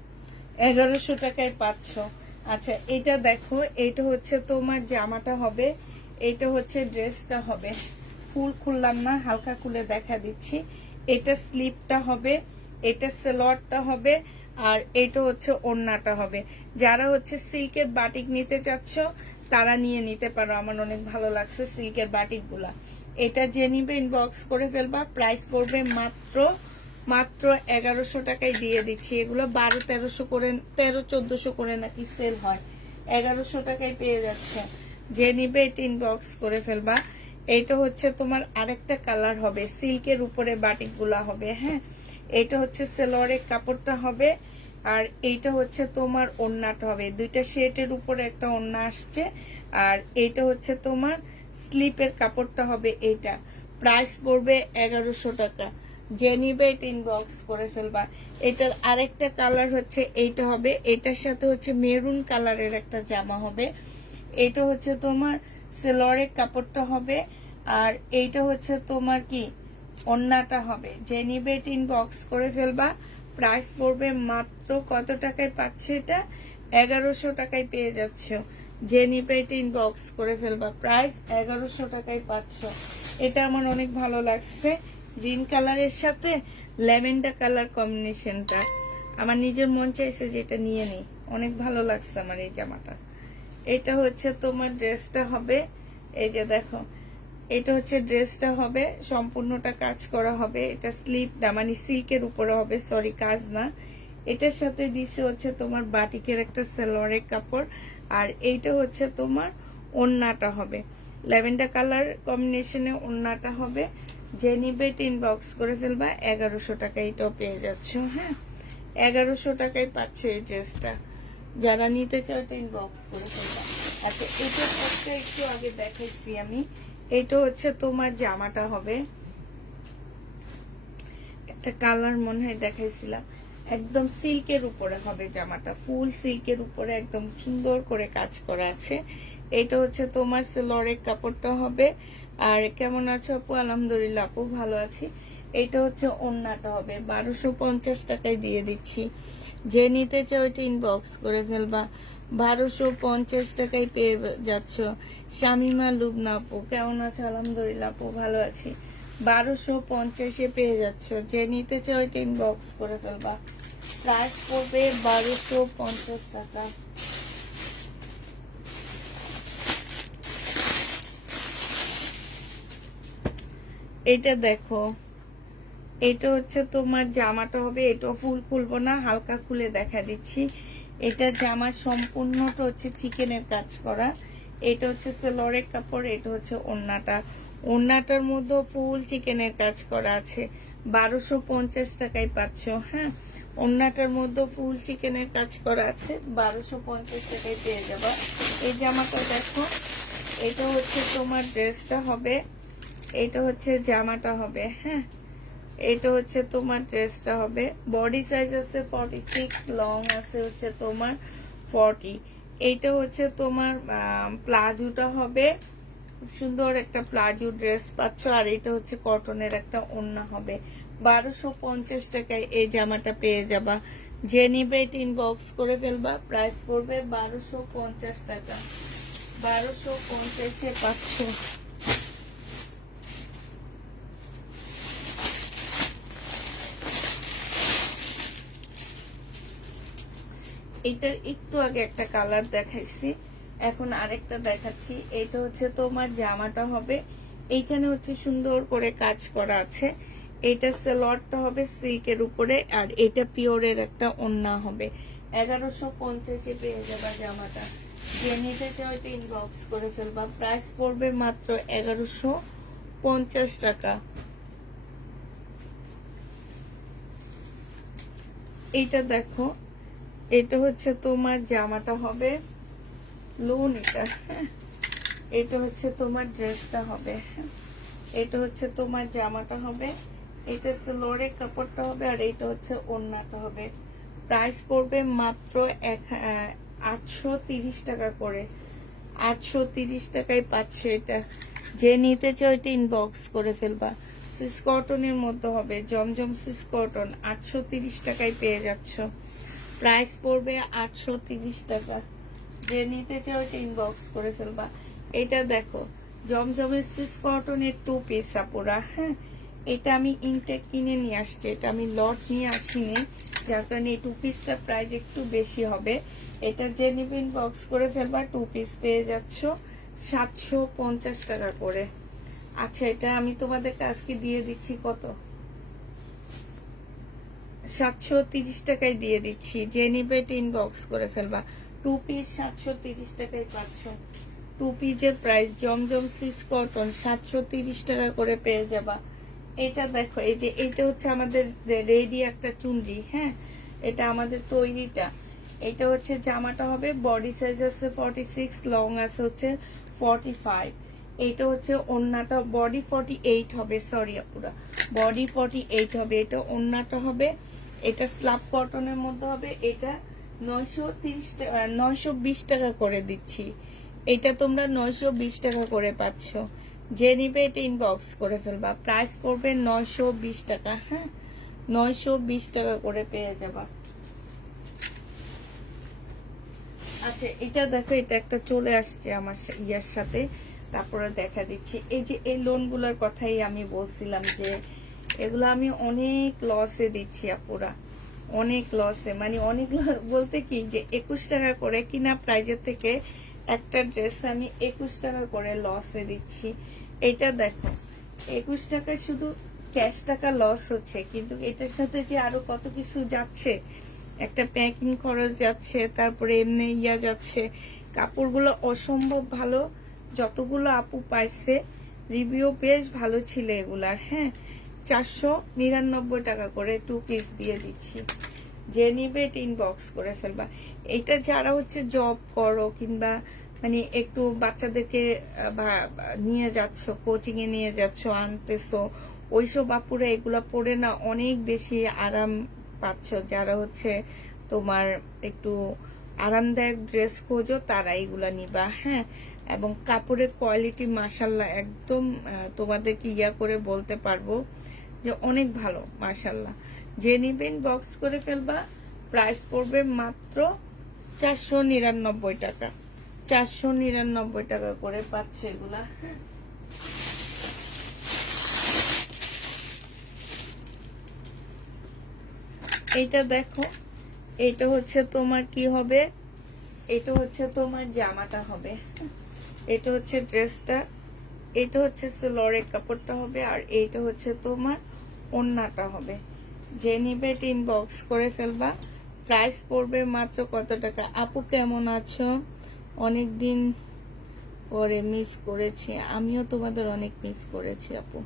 1100 টাকায় পাচ্ছ। আচ্ছা এটা দেখো, এটা হচ্ছে তোমার জামাটা হবে, এটা হচ্ছে ড্রেসটা হবে, ফুল খুললাম না হালকা খুলে দেখা দিচ্ছি। এটা স্লিপটা হবে, এটা সালোয়ারটা হবে, আর এটা হচ্ছে ওড়নাটা হবে। যারা হচ্ছে সিল্কের বাটিক নিতে চাচ্ছ তারা নিয়ে নিতে পারো, আমার অনেক ভালো লাগছে সিল্কের বাটিক গুলা। এটা যে নিবে ইনবক্স করে ফেলবা। প্রাইস পড়বে মাত্র মাত্র 1100 টাকায় দিয়ে দিচ্ছি। এগুলো 1200-1300 করে, 1300-1400 করে নাকি সেল হয়, 1100 টাকায় পেয়ে যাচ্ছে। যে নিবে এটা ইনবক্স করে ফেলবা। এইটা হচ্ছে তোমার আরেকটা কালার হবে, সিল্কের উপরে বাটিক গুলা হবে, হ্যাঁ এটা হচ্ছে সেলোয়ারের কাপড়টা হবে, আর এইটা হচ্ছে তোমার ওড়নাটা হবে। দুইটা শেডের উপরে একটা ওড়না আসছে, আর এইটা হচ্ছে তোমার স্লিপের কাপড়টা হবে। এইটা প্রাইস পড়বে 1100 টাকা। যে নিবে এটা ইনবক্স করে ফেলবা। এটার আরেকটা কালার হচ্ছে এইটা হবে, এটার সাথে হচ্ছে মেরুন কালারের একটা জামা হবে। এটা হচ্ছে তোমার সেলোয়ারের কাপড়টা হবে, আর এইটা হচ্ছে তোমার কি ওড়নাটা হবে। যে নিবে এটা ইনবক্স করে ফেলবা। প্রাইস পড়বে মাত্র কত টাকায় পাচ্ছে, এটা 1100 টাকায় পেয়ে যাচ্ছ। যে নিবে এটা ইনবক্স করে ফেলবা। প্রাইস 1100 টাকায় পাচ্ছ। এটা আমার অনেক ভালো লাগছে, গ্রিন কালারের সাথে ল্যাভেন্ডার কালার কম্বিনেশনটা আমার নিজের মন চাইছে যে এটা নিয়ে নিই, অনেক ভালো লাগছে আমার এই জামাটা। এটা হচ্ছে তোমার ড্রেসটা হবে, এই যে দেখো এটা হচ্ছে ড্রেসটা হবে, সম্পূর্ণটা কাজ করা হবে। এটা স্লিপটা মানে সিল্কের উপরে হবে, সরি কাজ না। এটার সাথে দিছে হচ্ছে তোমার বাটিকের একটা সালোয়ারের কাপড়, আর এইটা হচ্ছে তোমার ওড়নাটা হবে, ল্যাভেন্ডার কালার কম্বিনেশনে ওড়নাটা হবে। যে নিবে ইনবক্স করে ফেলবা। 1100 টাকা এটাও পেয়ে যাচ্ছ, হ্যাঁ 1100 টাকায় পাচ্ছ এই ড্রেসটা। যারা নিতে চাও এটা ইনবক্স করে ফেলবা। আচ্ছা এটা একটা একটু আগে দেখাইছি আমি, এটা হচ্ছে তোমার জামাটা হবে, একটা কালার মনে হয় দেখাইছিলাম, একদম সিল্কের উপরে হবে জামাটা, ফুল সিল্কের উপরে একদম সুন্দর করে কাজ করা আছে। এটা হচ্ছে তোমার সেলোয়ারের কাপড়টা হবে। আর কেমন আছো আপু? আলহামদুলিল্লাহ আপু ভালো আছি। এটা হচ্ছে ওড়নাটা হবে, 1250 টাকায় দিয়ে দিচ্ছি। যে নিতে চাও এটা ইনবক্স করে ফেলবা। 1250 টাকায় পেয়ে যাচ্ছ। শামিমা লুবনা আপু কেমন আছো? আলহামদুলিল্লাহ আপু ভালো আছি। 1250-এ পেয়ে যাচ্ছ। যে নিতে চাও এটা ইনবক্স করে ফেলবা। প্রাইস পড়বে 1250 টাকা। এটা দেখো, এটা হচ্ছে তোমার জামাটা হবে, এটা ফুল খুলবো না হালকা খুলে দেখা দিচ্ছি। এটা জামা সম্পূর্ণটা হচ্ছে চিকেনের কাজ করা। এটা হচ্ছে সেলোয়ারের কাপড়, এটা হচ্ছে ওড়নাটা, ওড়নাটার মধ্যে ফুল চিকেনের কাজ করা আছে। 1250 টাকায় পাচ্ছ, হ্যাঁ ওড়নাটার মধ্যে ফুল চিকেনের কাজ করা আছে, 1250 টাকায় পেয়ে যাবা। এই জামাটা দেখো, এটা হচ্ছে তোমার ড্রেসটা হবে, এটা হচ্ছে জামাটা হবে, হ্যাঁ এটা হচ্ছে তোমার ড্রেসটা হবে, বডি সাইজ আছে 46, লং আছে হচ্ছে তোমার 40। এইটা হচ্ছে তোমার প্লাজোটা হবে, খুব সুন্দর একটা প্লাজো ড্রেস পাচ্ছ। আর এটা হচ্ছে কটনের একটা ওড়না হবে। 1250 টাকায় এই জামাটা পেয়ে যাবা। যে নিবে এটা ইনবক্স করে ফেলবা। প্রাইস পড়বে 1250 টাকা। 1250-এ পাচ্ছ। এটার একটু আগে একটা কালার দেখাইছি, এখন আরেকটা দেখাচ্ছি। এটা হচ্ছে তোমার জামাটা হবে, এইখানে হচ্ছে সুন্দর করে কাজ করা আছে। এটা সালোয়ারটা হবে সিল্কের উপরে, আর এটা পিওরের একটা ওড়না হবে। 1150-এ পেয়ে যাবা জামাটা। যে নিতে চাও এটা ইনবক্স করে ফেলবা। প্রাইস পড়বে মাত্র 1150 টাকা। এইটা দেখো, এটা হচ্ছে তোমার জামাটা হবে, লোন এটা, হ্যাঁ। এটা হচ্ছে তোমার ড্রেসটা হবে, এটা হচ্ছে তোমার জামাটা হবে, এটা সালোয়ারের কাপড়টা হবে, আর এটা হচ্ছে ওড়নাটা হবে। প্রাইস পড়বে মাত্র 830 টাকা করে। 830 টাকায় পাচ্ছে এটা। যে নিতে চাও এটা ইনবক্স করে ফেলবা। সুইস কটনের মধ্যে হবে, জমজম সুইস কটন। 830 টাকায় পেয়ে যাচ্ছ। প্রাইস পড়বে 830 টাকা। যে নিতে চাও এটা ইনবক্স করে ফেলবা। এটা দেখো, জমজমের সুইস কটনের 2 পিস আপুরা, হ্যাঁ। এটা আমি ইনটেক কিনে নিয়ে আসছি, এটা আমি লট নিয়ে আসিনি, যার কারণে এই 2 পিসটা প্রাইস একটু বেশি হবে। এটা যে নিবে ইনবক্স করে ফেলবা। 2 পিস পেয়ে যাচ্ছ 750 টাকা করে। আচ্ছা, এটা আমি তোমাদের আজকে দিয়ে দিচ্ছি কত, 730 টাকায় দিয়ে দিচ্ছি। যে নিবে এটা ইনবক্স করে ফেলবা। 2 পিস 730 টাকায় পাচ্ছ। 2 পিসের প্রাইস জমজম সুইস কটন 730 টাকা করে পেয়ে যাবা। এটা দেখো, এই যে এটা হচ্ছে আমাদের রেডি একটা চুনরি, হ্যাঁ। এটা আমাদের তৈরিটা। এটা হচ্ছে জামাটা হবে, বডি সাইজ আছে 46, লং আছে হচ্ছে 45। এটা হচ্ছে ওড়নাটা, বডি 48 হবে, সরি আপুরা, বডি 48 হবে। এটা ওড়নাটা হবে, এটা স্ল্যাব কটনের মধ্যে হবে। এটা 930 টাকা, 920 টাকা করে দিচ্ছি। এটা তোমরা 920 টাকা করে পাচ্ছ। যে নিবে এটা ইনবক্স করে ফেলবা। প্রাইস পড়বে 920 টাকা, হ্যাঁ। 920 টাকা করে পেয়ে যাবা। আচ্ছা, এটা দেখো, এটা একটা চলে আসছে আমার ইয়ার সাথে, তারপরে দেখা দিচ্ছি। এই যে এই লোনগুলোর কথাই আমি বলছিলাম, যে এগুলো আমি অনেক লসে দিচ্ছি আপুরা, অনেক লসে। মানে অনেক বলতে কি, যে 21 টাকা করে কিনা প্রাইজের থেকে একটা ড্রেস আমি 21 টাকা করে লসে দিচ্ছি। এইটা দেখো, 21 টাকা শুধু ক্যাশ টাকা লস হচ্ছে, কিন্তু এটার সাথে যে আরো কত কিছু যাচ্ছে, একটা প্যাকিং খরচ যাচ্ছে, তারপরে এমনি ইয়া যাচ্ছে। কাপড়গুলো অসম্ভব ভালো, যতগুলো আপু পাইছে রিভিউ বেশ ভালো ছিল এগুলার, হ্যাঁ। 499 টাকা করে 2 পিস দিয়ে দিচ্ছি। যে নিবে এটা ইনবক্স করে ফেলবা। এটা যারা হচ্ছে জব করো, কিংবা মানে একটু বাচ্চাদেরকে নিয়ে যাচ্ছ, কোচিং এ নিয়ে যাচ্ছ, আনতেছো, ওইসব আপুরা এগুলা পরে না অনেক বেশি আরাম পাচ্ছ। যারা হচ্ছে তোমার একটু আরামদায়ক ড্রেস খোঁজো, তারা এগুলা নিবা, হ্যাঁ। এবং কাপড়ের কোয়ালিটি মাশাল্লাহ একদম তোমাদেরকে ইয়া করে বলতে পারবো যে অনেক ভালো মাশাল্লাহ। যে নিবেন বক্স করে ফেলবা। প্রাইস পড়বে মাত্র 499 টাকা। 499 টাকা করে পাচ্ছে এগুলা, হ্যাঁ। এইটা দেখো, এটা হচ্ছে তোমার কি হবে, এটা হচ্ছে তোমার জামাটা হবে, এটা হচ্ছে ড্রেসটা, এটা হচ্ছে সালোয়ারের কাপড়টা হবে, আর এইটা হচ্ছে তোমার ওড়নাটা হবে। যে নিবে এটা ইনবক্স করে ফেলবা। প্রাইস পড়বে মাত্র কত টাকা। আপু কেমন আছো? অনেকদিন পরে মিস করেছি, আমিও তোমাদের অনেক মিস করেছি আপু।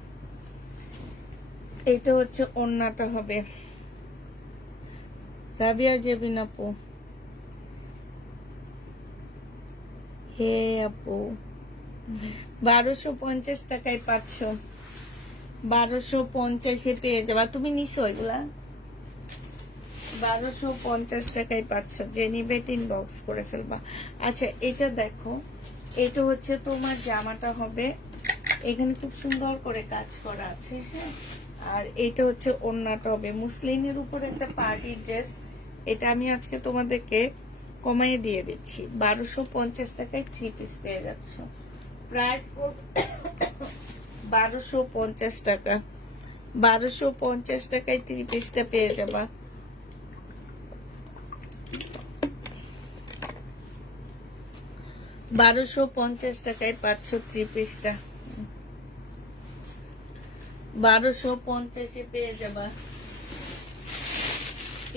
এটা হচ্ছে ওড়নাটা হবে। রাবিয়া জেবিন আপু, হে আপু, 1250 টাকায় পাচ্ছ। 1250 পেয়ে যাবা। তুমি নিছো এগুলা? 1250 টাকায় পাচ্ছ, যে নিবে ইনবক্স করে ফেলবা। আচ্ছা এটা দেখো, এটা হচ্ছে তোমার জামাটা হবে, এখানে খুব সুন্দর করে কাজ করা আছে, হ্যাঁ। আর এটা হচ্ছে ওড়নাটা হবে মুসলিনের উপর একটা পার্টি ড্রেস। এটা আমি আজকে তোমাদেরকে কমাই দিয়ে দিচ্ছি, 1250 টাকায় 3 পিস পেয়ে যাচ্ছ। প্রাইস 1250 টাকা, 1250 টাকায় 3 পিসটা পেয়ে যাবা। 1250 টাকায় পাচ্ছ 3 পিসটা, 1250 পেয়ে যাবা।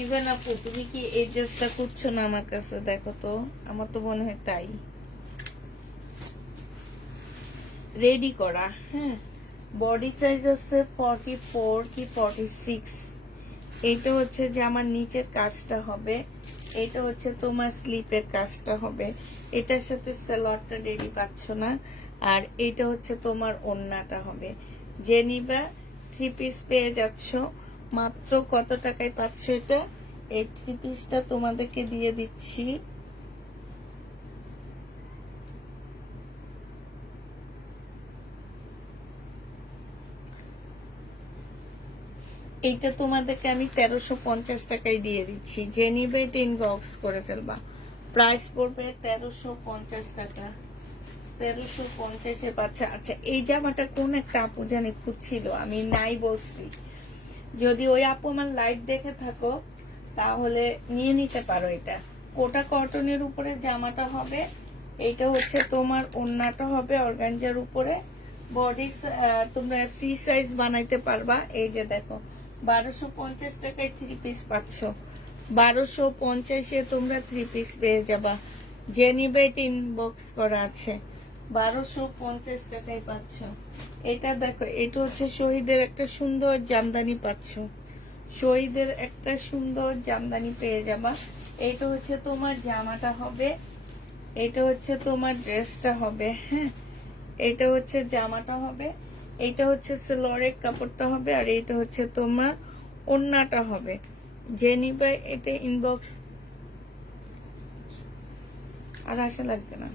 ইভেন আপু তুমি কি এই ড্রেসটা করছো না আমার কাছে? দেখো তো, আমার তো মনে হয় তাই রেডি করা, হ্যাঁ। বডি সাইজ আছে 44 কি 46। এইটা হচ্ছে যে আমার নিচের কাজটা হবে, এটা হচ্ছে তোমার স্লিপের কাজটা হবে, এটার সাথে সালোয়ারটা রেডি পাচ্ছ না। আর এটা হচ্ছে তোমার ওড়নাটা হবে। যে নিবা 3 পিস পেয়ে যাচ্ছ মাত্র কত টাকায় পাচ্ছ এটা? এই 3 পিসটা তোমাদেরকে দিয়ে দিচ্ছি এইটা তোমাদেরকে আমি 1350 টাকায় দিয়ে দিচ্ছি। যে নিবে এটা ইনবক্স করে ফেলবা। প্রাইস পড়বে 1350 টাকা, 1350 পাচ্ছে। আচ্ছা এই জামাটা কোন একটা আপু জানি খুঁজছিল, আমি নাই বলছি। যদি ওই আপু আমার লাইভ দেখে থাকো তাহলে নিয়ে নিতে পারো। এটা কোটা কটনের উপরে জামাটা হবে, এইটা হচ্ছে তোমার ওড়নাটা হবে অর্গানজার উপরে। বডি তোমরা ফ্রি সাইজ বানাইতে পারবা। এই যে দেখো 1250 টাকায় 3 পিস পাচ্ছ, 1250-এ তোমরা 3 পিস পেয়ে যাবা। যে নিবে এটা ইনবক্স করা আছে, 1250 টাকায় পাচ্ছ। এটা দেখো, এটা হচ্ছে শহীদের একটা সুন্দর জামদানি পাচ্ছ, শহীদের একটা সুন্দর জামদানি পেয়ে যাবা। এটা হচ্ছে তোমার জামাটা হবে, এটা হচ্ছে তোমার ড্রেসটা হবে, হ্যাঁ। এটা হচ্ছে জামাটা হবে, এটা হচ্ছে সালোয়ারের কাপড়টা হবে, আর এটা হচ্ছে তোমার ওড়নাটা হবে। যে নিবে এটা ইনবক্স, আর আশা লাগবে না।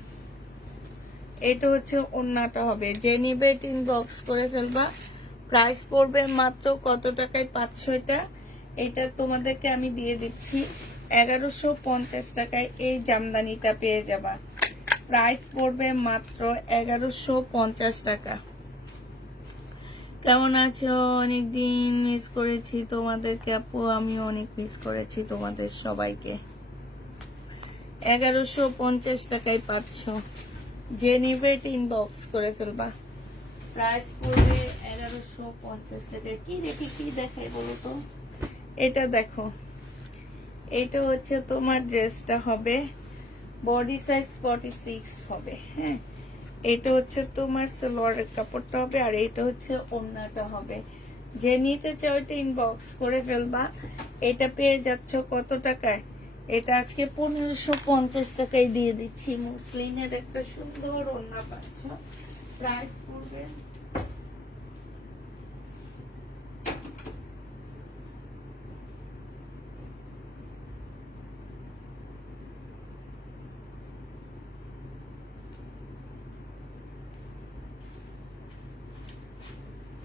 এটা হচ্ছে ওড়নাটা হবে, যে নিবে এটা ইনবক্স করে ফেলবা। প্রাইস পড়বে মাত্র কত টাকায় পাচ্ছ এটা? এটা তোমাদেরকে আমি দিয়ে দিচ্ছি 1150 টাকায় এই জামদানিটা পেয়ে যাবা। প্রাইস পড়বে মাত্র 1150 টাকা। কেমন আছো? অনেকদিন মিস করেছি তোমাদেরকে আপু, আমি অনেক মিস করেছি তোমাদের সবাইকে। 1150 টাকায় পাচ্ছ, যে নিবে এটা ইনবক্স করে ফেলবা। প্রাইস পড়বে 1150 টাকায়। কি দেখি কি দেখাই বলো তো? এটা দেখো, এটা হচ্ছে তোমার ড্রেসটা হবে, বডি সাইজ 46 হবে, হ্যাঁ। এটা হচ্ছে তোমার সালোয়ারের কাপড়টা হবে, আর এটা হচ্ছে ওড়নাটা হবে। যে নিতে চাও এটা ইনবক্স করে ফেলবা। এটা পেয়ে যাচ্ছ কত টাকায়? এটা আজকে 1550 টাকায় দিয়ে দিচ্ছি। মুসলিনের একটা সুন্দর ওড়না পাচ্ছ। প্রাইস পড়বে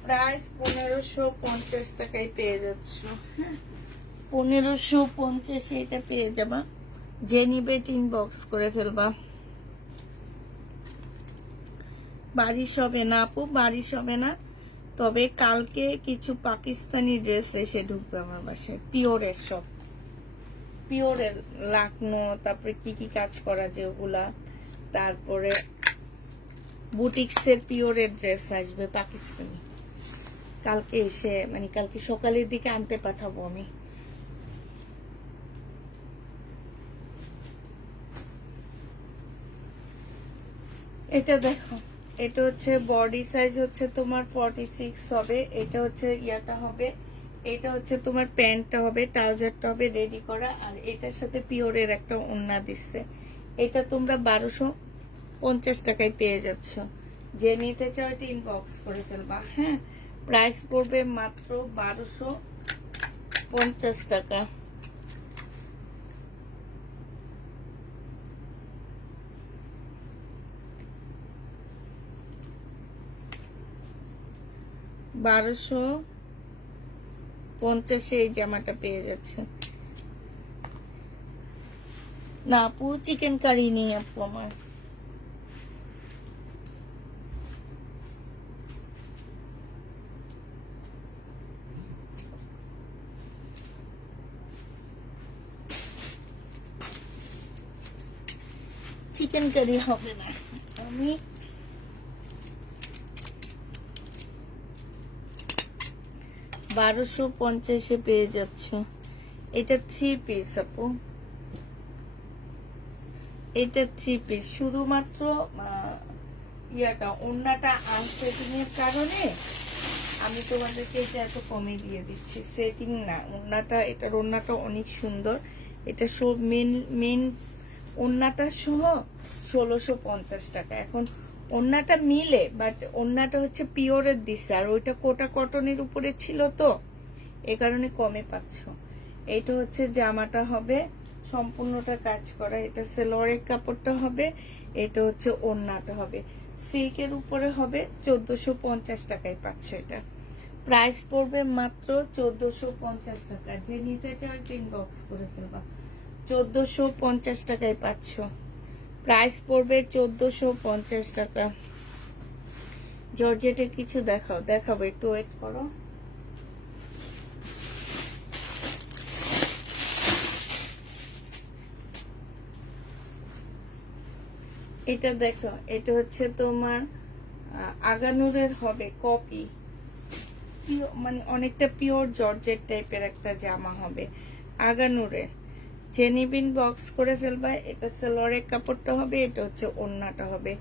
প্রাইস 1550 টাকায় পেয়ে যাচ্ছ, হ্যাঁ। 1550 এটা পেয়ে যাবা। যে নিবে ইনবক্স করে ফেলবা। বারিশ হবে না আপু, বারিশ হবে না। তবে কালকে কিছু পাকিস্তানি ড্রেস এসে ঢুকবে আমার বাসায়, পিওরের সব, পিওরের লাকনো, তারপরে কি কি কাজ করা যে ওগুলা, তারপরে বুটিক্সের পিওরের ড্রেস আসবে পাকিস্তানি। কালকে এসে মানে কালকে সকালের দিকে আনতে পাঠাবো আমি। এটা দেখো, এটা হচ্ছে বডি সাইজ হচ্ছে তোমার 46 হবে। এটা হচ্ছে ইয়াটা হবে, এটা হচ্ছে তোমার প্যান্টটা হবে, ট্রাউজারটা হবে রেডি করা, আর এটার সাথে পিওরের একটা ওড়না দিচ্ছে। এটা তোমরা 1250 টাকায় পেয়ে যাচ্ছ। যে নিতে চাও এটা ইনবক্স করে ফেলবা, হ্যাঁ। প্রাইস পড়বে মাত্র 1250 টাকা। $1250 এই জামাটা পেয়ে যাচ্ছে। না আপু, চিকেন কারি নেই আপু আমার। চিকেন কারি হবে না। আমি 1250 পেয়ে যাচ্ছ। এটা 3 পিস আপু, এটা 3 পিস। শুধুমাত্র ইয়াটা ওড়নাটা আনসেটিং এর কারণে আমি তোমাদেরকে এটা এত কমে দিয়ে দিচ্ছি। সেটিং না, ওড়নাটা, এটার ওড়নাটা অনেক সুন্দর। এটা সব মেন ওড়নাটা সহ 1650 টাকা। এখন ওড়নাটা মিলে, বাট ওড়নাটা হচ্ছে পিওরের দিছে, আর ওইটা কোটা কটনের উপরে ছিল, তো এই কারণে কমে পাচ্ছ। এইটা হচ্ছে জামাটা হবে সম্পূর্ণটা কাজ করা, এটা সেলোয়ারের কাপড়টা হবে, এটা হচ্ছে ওড়নাটা হবে সিল্কের উপরে হবে। 1450 টাকায় পাচ্ছ। এটা প্রাইস পড়বে মাত্র 1450 টাকা। যে নিতে চাও ইনবক্স করে ফেলবা। 1450 টাকায় পাচ্ছ। প্রাইস পড়বে 1450 টাকা। জর্জেটের কিছু দেখাবো, একটু ওয়েট করো। এটা দেখো, এটা হচ্ছে তোমার আগানুরের হবে কপি, মানে অনেকটা পিওর জর্জেট টাইপের একটা জামা হবে আগানুরের। যে নিবিন বক্স করে ফেলবা। এটা সেলোয়ারের কাপড়টা হবে, এটা হচ্ছে ওড়নাটা হবে।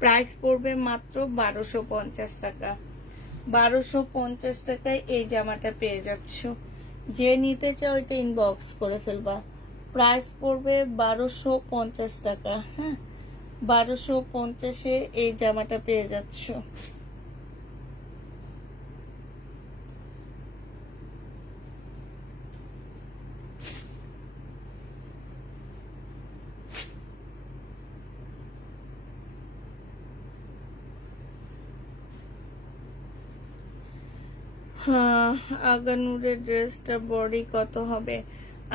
প্রাইস পড়বে মাত্র 1250 টাকা। 1250 টাকায় এই জামাটা পেয়ে যাচ্ছ। যে নিতে চাও এটা ইনবক্স করে ফেলবা। প্রাইস পড়বে 1250 টাকা। হ্যাঁ, 1250-এ এই জামাটা পেয়ে যাচ্ছ। হ্যাঁ, আগানুরের ড্রেসটা বডি কত হবে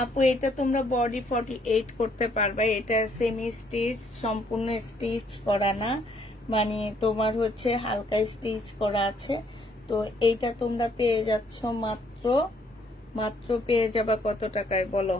আপু? এটা তোমরা বডি 48 করতে পারবে। এটা সেমি স্টিচ, সম্পূর্ণ স্টিচ করা না, মানে তোমার হচ্ছে হালকা স্টিচ করা আছে। তো এইটা তোমরা পেয়ে যাচ্ছ মাত্র পেয়ে যাবা কত টাকায় বলো?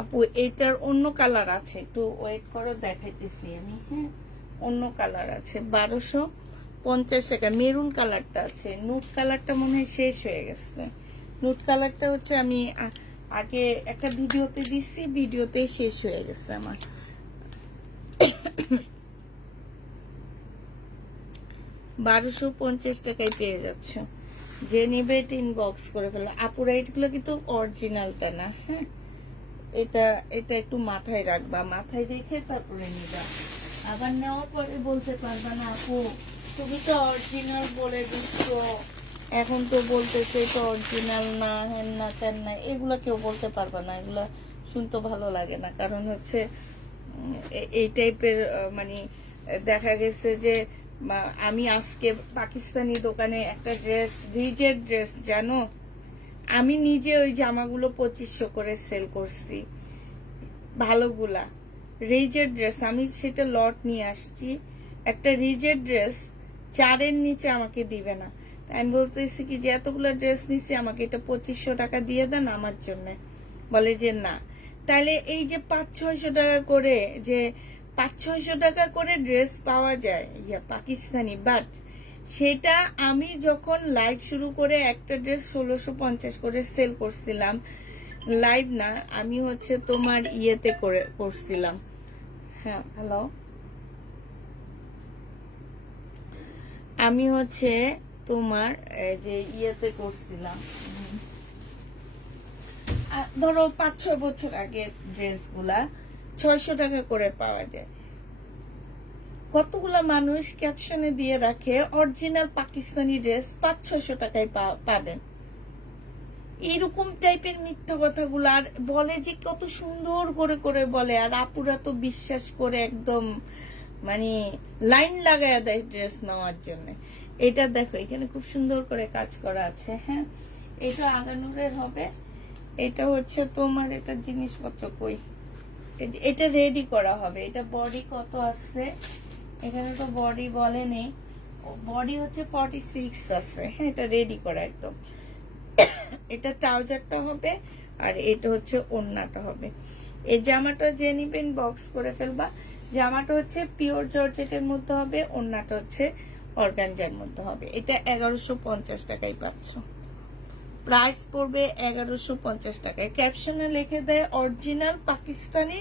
আপু এটার অন্য কালার আছে, একটু ওয়েট করো, দেখাইতেছি আমি। হ্যাঁ, অন্য কালার আছে। 1250 টাকা। মেরুন কালারটা আছে, নুট কালারটা মনে হয় শেষ হয়ে গেছে। নুট কালারটা হচ্ছে আমি আগে একটা ভিডিওতে দিচ্ছি, ভিডিওতে শেষ হয়ে গেছে আমার। 1250 টাকায় পেয়ে যাচ্ছ। যে নিবে এটা ইনবক্স করে ফেলো। আপুরা এগুলো কিন্তু অরিজিনালটা না। হ্যাঁ, এটা একটু মাথায় রাখবা, মাথায় রেখে তারপরে নিবা। আবার নেওয়ার পরে বলতে পারবা না আপু তুমি তো অরিজিনাল বলে দিচ্ছ, এখন তো বলতেছে এটা অরিজিনাল না, হ্যান না তেন না। এগুলা কেউ বলতে পারবা না, এগুলা শুনতে ভালো লাগে না। কারণ হচ্ছে এই টাইপের মানে দেখা গেছে যে আমি আজকে পাকিস্তানি দোকানে একটা ড্রেস, রিজের ড্রেস জানো, আমি নিজে ওই জামাগুলো 2500 করে সেল করছি, ভালোগুলা রিজের ড্রেস। আমি সেটা লট নিয়ে আসছি, একটা রিজের ড্রেস 4-এর নিচে আমাকে দিবে না। আমি বলতেছি কি যে এতগুলো ড্রেস নিছি, আমাকে এটা 2500 টাকা দিয়ে দেন আমার জন্য। বলে যে না, তাহলে এই যে 500-600 টাকা করে, যে 500-600 টাকা করে ড্রেস পাওয়া যায় পাকিস্তানি, বাট সেটা আমি যখন লাইভ শুরু করে একটা ড্রেস 1650 করে সেল করছিলাম, লাইভ না, আমি হচ্ছে তোমার ইয়েতে করছিলাম। হ্যাঁ হ্যালো, আমি হচ্ছে তোমার যে ইয়েতে করছিলাম, ধরো 5-6 বছর আগে ড্রেসগুলা 600 টাকা করে পাওয়া যায়। কতগুলা মানুষ ক্যাপশনে দিয়ে রাখে অরিজিনাল পাকিস্তানি ড্রেস 500-600 টাকায় পাবেন। এরকম টাইপের মিথ্যা কথাগুলো আর বলে যে কত সুন্দর করে করে বলে, আর আপুরা তো বিশ্বাস করে একদম মানে লাইন লাগায়া দেয় ড্রেস নেওয়ার জন্য। এটা দেখো এখানে খুব সুন্দর করে কাজ করা আছে। হ্যাঁ, এটা আগানুরের হবে। এটা হচ্ছে তোমার, এটা জিনিসপত্র কই, এটা রেডি করা হবে। এটা বডি কত আছে এখানে তো বডি বলেনি, বডি হচ্ছে 46 আছে। হ্যাঁ, এটা রেডি করা একদম। এটা ট্রাউজারটা হবে আর এটা হচ্ছে ওড়নাটা হবে। এই জামাটা যে নিবেন বক্স করে ফেলবা। জামাটা হচ্ছে পিওর জর্জেটের মধ্যে হবে, ওড়নাটা হচ্ছে অর্গানজার মধ্যে হবে। এটা 1150 টাকায় পাচ্ছ। প্রাইস পড়বে 1150 টাকায়। ক্যাপশনে লিখে দেয় অরিজিনাল পাকিস্তানি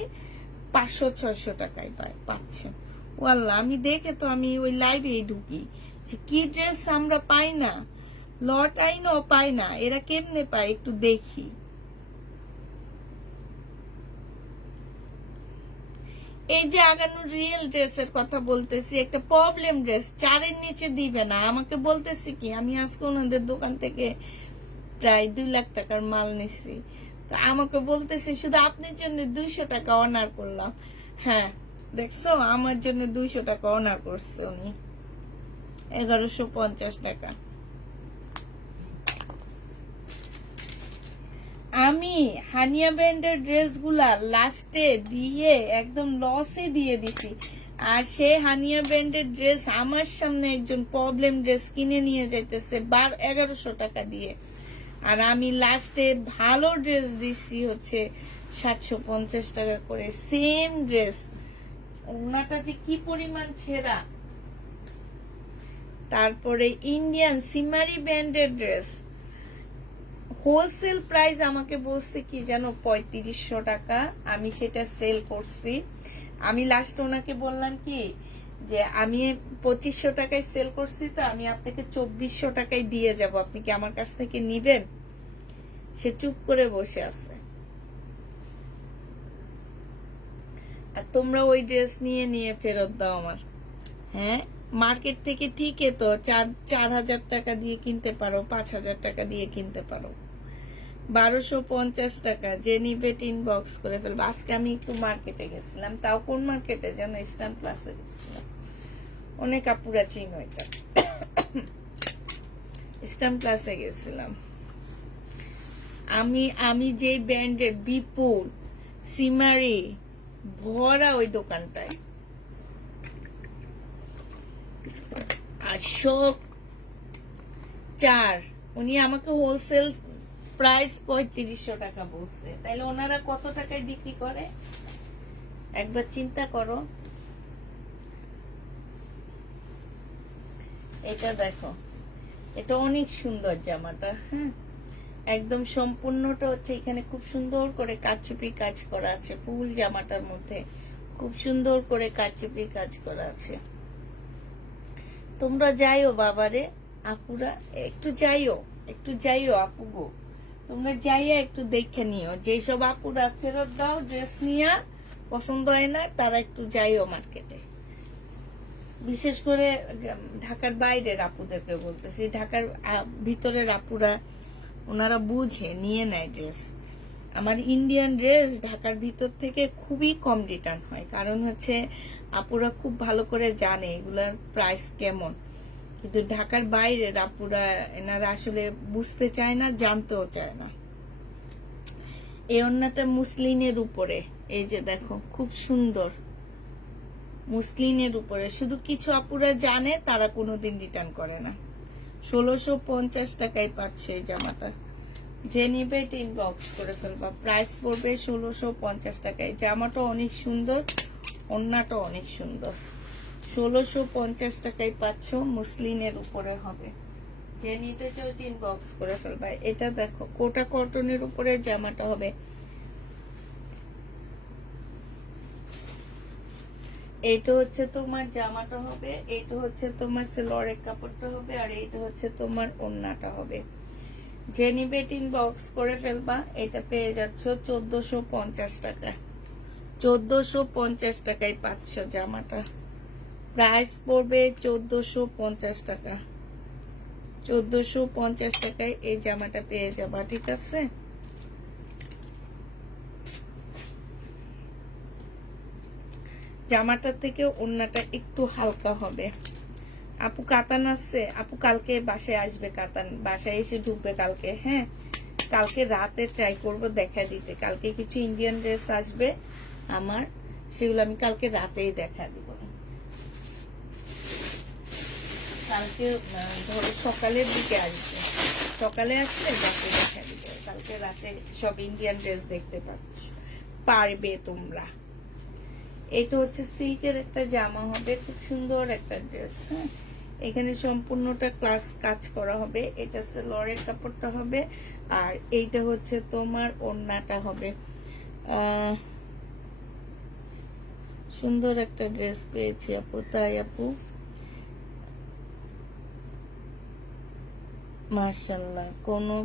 500-600 টাকায় পাচ্ছেন। ওয়াল্লাহ, আমি দেখে তো আমি ওই লাইভে ঢুকি যে কি ড্রেস আমরা পাই না, লট আইনও পাই না, এরা কেমনে পায় একটু দেখি। এই যে আগানোর রিয়েল ড্রেসের কথা বলতেছি, একটা প্রবলেম ড্রেস 4-এর নিচে দিবে না। আমাকে বলতেছি কি, আমি আজকে ওনাদের দোকান থেকে প্রায় 2 লাখ টাকার মাল নিছি, তো আমাকে বলতেছি শুধু আপনার জন্য 200 টাকা অনার করলাম। হ্যাঁ দেখছো, আমার জন্য 200 টাকা অনার করছে উনি, 1150 টাকা। আমি হানিয়া ব্র্যান্ডের ড্রেসগুলা লাস্টে দিয়ে একদম লসে দিয়ে দিছি, আর সে হানিয়া ব্র্যান্ডের ড্রেস আমার সামনে একজন প্রবলেম ড্রেস কিনে নিয়ে যাইতেছে 1100 টাকা দিয়ে, আর আমি লাস্টে ভালো ড্রেস দিছি হচ্ছে 750 টাকা করে। সেম ড্রেস, ওনাটা যে কি পরিমাণ ছেঁড়া। তারপরে ইন্ডিয়ান সিমারি ব্র্যান্ডের ড্রেস হোলসেল প্রাইস আমাকে বলছে কি যেন 3500 টাকা, আমি সেটা সেল করছি। আমি লাস্ট ওনাকে বললাম কি যে আমি 2500 টাকায় সেল করছি, তো আমি আপনাকে 2400 টাকায় দিয়ে যাব, আপনি কি আমার কাছ থেকে নিবেন? সে চুপ করে বসে আছে। আর তোমরা ওই ড্রেস নিয়ে নিয়ে ফেরত দাও আমার। হ্যাঁ, মার্কেট থেকে ঠিকই তো 4000 টাকা দিয়ে কিনতে পারো, 5000 টাকা দিয়ে কিনতে পারো। 1250 টাকা, যে নিবে ইনবক্স করে ফেলবো। আজকে আমি একটু মার্কেটে গেছিলাম, তাও কোন মার্কেটে যেন, ইস্টার্ন প্লাসে গেছিলাম। অনেক আপুরা চিনো এটা, ইস্টার্ন প্লাসে গেছিলাম। আমি যে ব্র্যান্ডের বিপুল সিমারি ভরা ওই দোকানটায়, আর সব 4, উনি আমাকে হোলসেল প্রাইস 3500 টাকা বলছে, তাইলে ওনারা কত টাকায় বিক্রি করে একবার চিন্তা করো। এটা দেখো, এটা অনেক সুন্দর জামাটা। হ্যাঁ, একদম সম্পূর্ণটা হচ্ছে এখানে খুব সুন্দর করে কারচুপি কাজ করা আছে। ফুল জামাটার মধ্যে খুব সুন্দর করে কারচুপি কাজ করা আছে। তোমরা যাইও বাবারে, আপুরা একটু যাইও আপু গো, তোমরা যাইয়া একটু দেখে নিও। যেসব আপুরা ফেরত দাও ড্রেস নিয়া পছন্দ হয় না, তারা একটু যাইও মার্কেটে। বিশেষ করে ঢাকার বাইরের আপুদেরকে বলতেছি, ঢাকার ভিতরের আপুরা ওনারা বুঝে নিয়ে নেয় ড্রেস। আমার ইন্ডিয়ান ড্রেস ঢাকার ভিতর থেকে খুবই কম রিটার্ন হয়, কারণ হচ্ছে আপুরা খুব ভালো করে জানে এগুলার প্রাইস কেমন। কিন্তু ঢাকার বাইরের আপুরা এনারা আসলে বুঝতে চায় না, জানতেও চায় না। এই ওড়নাটা মুসলিনের উপরে, এই যে দেখো খুব সুন্দর মুসলিনের উপরে। শুধু কিছু আপুরা জানে, তারা কোনোদিন রিটার্ন করে না। 1650 টাকায় পাচ্ছে এই জামাটা। যে নিবে এটা ইনবক্স করে ফেলবা। প্রাইস পড়বে 1650 টাকায়। জামাটা অনেক সুন্দর, ওড়নাটা অনেক সুন্দর। 1650 টাকায় পাচ্ছ, মুসলিনের উপরে হবে। যে নিতে চাও এটা ইনবক্স করে ফেলবা। এটা দেখো কোটা কটনের উপরে জামাটা হবে। এইটা হচ্ছে তোমার জামাটা হবে, এইটা হচ্ছে তোমার সেলোয়ারের কাপড়টা হবে, আর এইটা হচ্ছে তোমার ওড়নাটা হবে। যে নিবে ইনবক্স করে ফেলবা। এটা পেয়ে যাচ্ছ 1450 টাকা। 1450 টাকায় পাচ্ছ জামাটা। প্রাইস পড়বে 1450 টাকা। 1450 টাকায় এই জামাটা পেয়ে যাবা, ঠিক আছে। জামাটার থেকে ওড়নাটা একটু হালকা হবে। আপু কাতান আছে, আপু কালকে বাসায় আসবে, কাতান বাসায় এসে ঢুকবে কালকে। হ্যাঁ, কালকে রাতে ট্রাই করব দেখা দিতে। কালকে কিছু ইন্ডিয়ান ড্রেস আসবে আমার, সেগুলো আমি কালকে রাতেই দেখা দিব। কালকে ধরো সকালের দিকে আসবে, সকালে আসলে রাতে দেখা দিব। কালকে রাতে সব ইন্ডিয়ান ড্রেস দেখতে পারবে তোমরা। এটা হচ্ছে সিল্কের একটা জামা হবে, খুব সুন্দর একটা ড্রেস। হ্যাঁ, এখানে সম্পূর্ণটা ক্লাস কাজ করা হবে। এটা সেলোয়ারের কাপড়টা হবে, আর এইটা হচ্ছে তোমার ওড়নাটা হবে। সুন্দর একটা ড্রেস পেয়েছি আপু, তাই আপু মাশাআল্লাহ। কোনো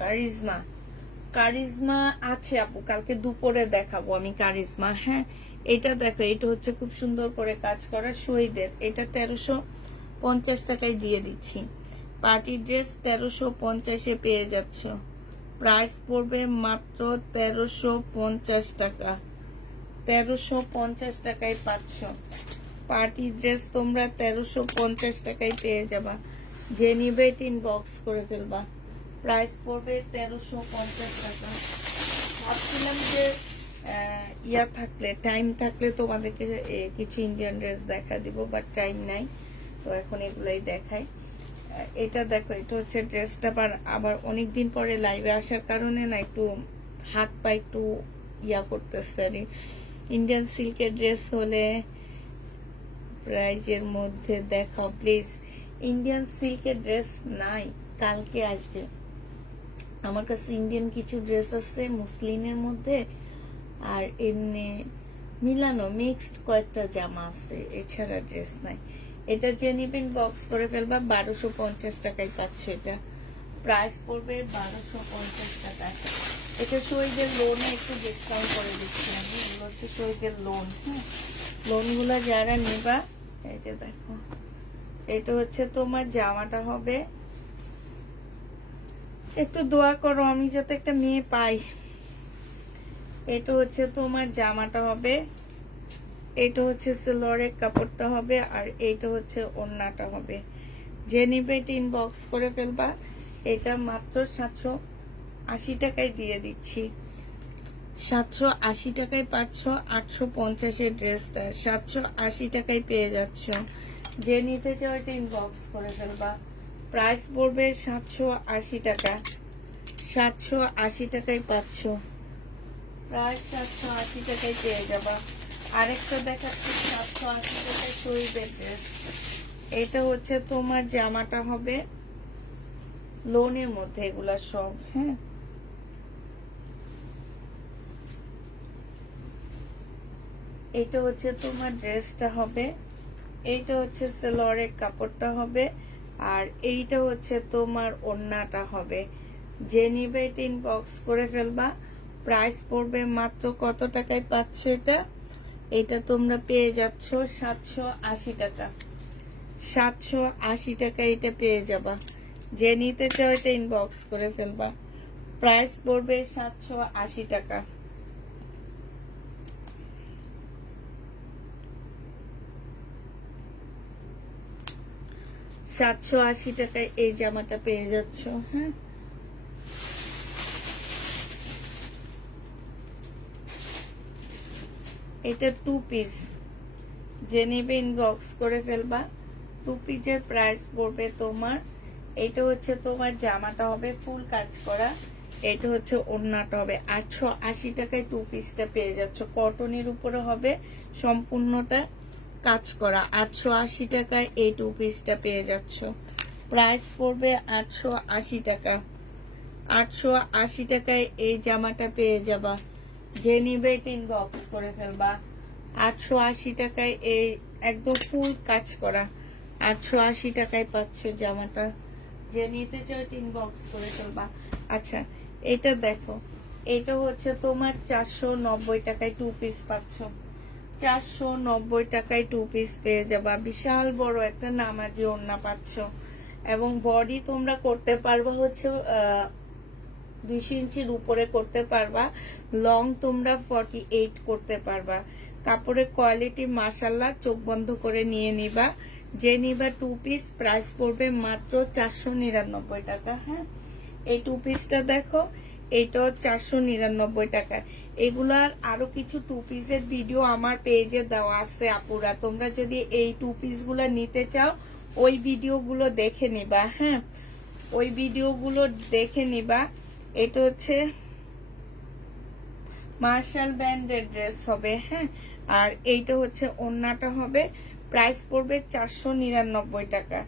কারিজমা, কারিজমা আছে আপু, কালকে দুপুরে দেখাবো আমি কারিজমা। হ্যাঁ, এটা দেখো, এটা হচ্ছে খুব সুন্দর করে কাজ করা শহীদের। এটা 1350 টাকায় দিয়ে দিচ্ছি। পার্টি ড্রেস 1350-এ পেয়ে যাচ্ছ। প্রাইস পড়বে মাত্র 1350 টাকা। 1350 টাকায় পাচ্ছ পার্টি ড্রেস। তোমরা 1350 টাকায় পেয়ে যাবা। যে নিবে এটা ইনবক্স করে ফেলবা। প্রাইস পড়বে 1350 টাকা। ভাবছিলাম যে ইয়া থাকলে, টাইম থাকলে তোমাদেরকে কিছু ইন্ডিয়ান ড্রেস দেখা দিব, বাট টাইম নাই, তো এখন এগুলাই দেখাই। এটা দেখো, এটা হচ্ছে ড্রেসটা। আবার অনেকদিন পরে লাইভে আসার কারণে না একটু হাত পা একটু ইয়া করতেছে আর। ইন্ডিয়ান সিল্কের ড্রেস হলে প্রাইজের মধ্যে দেখাও প্লিজ। ইন্ডিয়ান সিল্কের ড্রেস নাই, কালকে আসবে। আমার কাছে ইন্ডিয়ান কিছু ড্রেস আছে মুসলিনের মধ্যে, আর এমনি মিলানো মিক্সড কয়েকটা জামা আছে, এছাড়া ড্রেস নাই। এটা যে নিবেন বক্স করে ফেলবা। 1250 টাকায় পাচ্ছ এটা। প্রাইস পড়বে 1250 টাকা। এটা শহীদের লোনে একটু ডিসকাউন্ট করে দিচ্ছি আমি। এগুলো হচ্ছে শহীদের লোন। হ্যাঁ, লোনগুলো যারা নেবা, এই যে দেখো, এটা হচ্ছে তোমার জামাটা হবে। একটু দোয়া করো আমি যাতে একটা মেয়ে পাই। এটা হচ্ছে তোমার জামাটা হবে, এটা হচ্ছে সেলোয়ারের কাপড়টা হবে, আর এইটা হচ্ছে ওড়নাটা হবে। যে নিবে এটা ইনবক্স করে ফেলবা। এটা মাত্র 780 টাকায় দিয়ে দিচ্ছি। 780 টাকায় পাচ্ছ 850-এর ড্রেসটা। 780 টাকায় পেয়ে যাচ্ছ। যে নিতে চাও এটা ইনবক্স করে ফেলবা। প্রাইস পড়বে 780 টাকা। 780 টাকায় পাচ্ছ। প্রায় 780 টাকায় পেয়ে যাবা। আরেকটা দেখাচ্ছি 780 টাকায় শহীদের ড্রেস। এটা হচ্ছে তোমার জামাটা হবে লোনের মধ্যে, এগুলা সব। হ্যাঁ, এটা হচ্ছে তোমার ড্রেসটা হবে, এইটা হচ্ছে সেলোয়ারের কাপড়টা হবে, আর এইটা হচ্ছে তোমার ওড়নাটা হবে। যে নিবে এটা ইনবক্স করে ফেলবা। প্রাইস পড়বে মাত্র কত টাকায় পাচ্ছ এটা? এটা তোমরা পেয়ে যাচ্ছ 780 টাকা। 780 টাকায় এটা পেয়ে যাবা। যে নিতে চাও এটা ইনবক্স করে ফেলবা। প্রাইস পড়বে 780 টাকা। 780 টাকায় এই জামাটা পেয়ে যাচ্ছ। হ্যাঁ, এটা 2 পিস, যে নেবে ইনবক্স করে ফেলবা। 2 পিসের প্রাইস পড়বে তোমার, এটা হচ্ছে তোমার জামাটা হবে ফুল কাজ করা, এটা হচ্ছে ওড়নাটা হবে 880 টাকায় 2 পিসটা পেয়ে যাচ্ছ। কটনের উপরে হবে সম্পূর্ণটা কাজ করা, 880 টাকায় এই 2 পিসটা পেয়ে যাচ্ছ। প্রাইস পড়বে 880 টাকা। 880 টাকায় এই জামাটা পেয়ে যাবা, যে নিবে ইনবক্স করে ফেলবা। 880 টাকায় এই একদম ফুল কাজ করা, 880 টাকায় পাচ্ছ জামাটা, যে নিতে চাও ইনবক্স করে ফেলবা। আচ্ছা এটা দেখো, এটা হচ্ছে তোমার 490 টাকায় 2 পিস পাচ্ছ। 490 টাকায় 2 পিস পেয়ে যাবা, বিশাল বড় একটা নামাজি ওড়না পাচ্ছ। এবং বডি তোমরা করতে পারবা হচ্ছে 200 ইঞ্চির উপরে করতে পারবা, লং তোমরা 48 করতে পারবা। কাপড়ের কোয়ালিটি মাশাআল্লাহ, চোখ বন্ধ করে নিয়ে নিবা। যে নিবা 2 পিস প্রাইস পড়বে মাত্র 499 টাকা। হ্যাঁ, এই 2 পিসটা দেখো, এইটাও 499 টাকা। এগুলার আরো কিছু 2 পিসের ভিডিও আমার পেজে দেওয়া আছে আপুরা, তোমরা যদি এই 2 পিসগুলো নিতে চাও ওই ভিডিওগুলো দেখে নিবা। হ্যাঁ, ওই ভিডিওগুলো দেখে নিবা। এটা হচ্ছে মার্শাল ব্র্যান্ডের ড্রেস হবে। হ্যাঁ, আর এইটা হচ্ছে ওড়নাটা হবে, প্রাইস পড়বে 499 টাকা।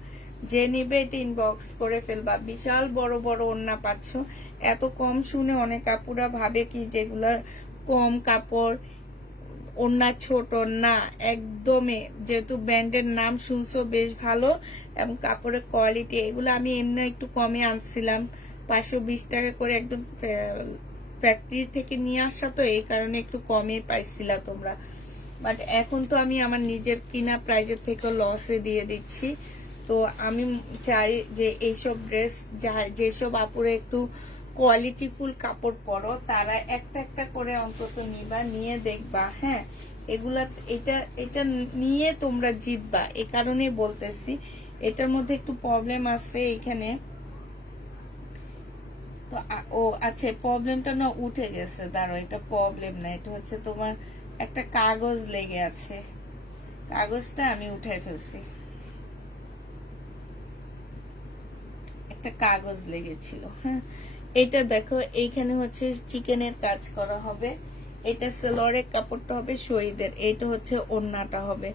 যে নিবে এটা ইনবক্স করে ফেলবা। বিশাল বড় বড় ওড়না পাচ্ছ। এত কম শুনে অনেক আপুরা ভাবে কি যেগুলার কম কাপড়, ওড়না ছোট, না একদমই, যেহেতু ব্র্যান্ডের নাম শুনছো বেশ ভালো এবং কাপড়ের কোয়ালিটি, এগুলো আমি এমনি একটু কমে আনছিলাম, 520 টাকা করে, একদম ফ্যাক্টরি থেকে নিয়ে আসা, তো এই কারণে একটু কমে পাইছিলা তোমরা। বাট এখন তো আমি আমার নিজের কিনা প্রাইজের থেকে লসে দিয়ে দিচ্ছি। তো আমি চাই যে এইসব ড্রেস, যেসব আপুরে একটু কোয়ালিটিফুল কাপড় পরো, তারা একটা একটা করে অন্তত নিবা, নিয়ে দেখবা। হ্যাঁ, এগুলা এটা এটা নিয়ে তোমরা জিতবা, এ কারণে বলতেছি। এটার মধ্যে একটু প্রবলেম আছে এখানে, তো ও আচ্ছা, প্রবলেমটা না উঠে গেছে, দাঁড়ো, এটা প্রবলেম না, এটা হচ্ছে তোমার একটা কাগজ লেগে আছে, কাগজটা আমি উঠাই ফেলছি, একটা কাগজ লেগেছিল। হ্যাঁ, এটা দেখো, এইখানে হচ্ছে চিকেনের কাজ করা হবে, এটা সেলরের কাপড়টা হবে শহীদের, এটা হচ্ছে ওড়নাটা হবে।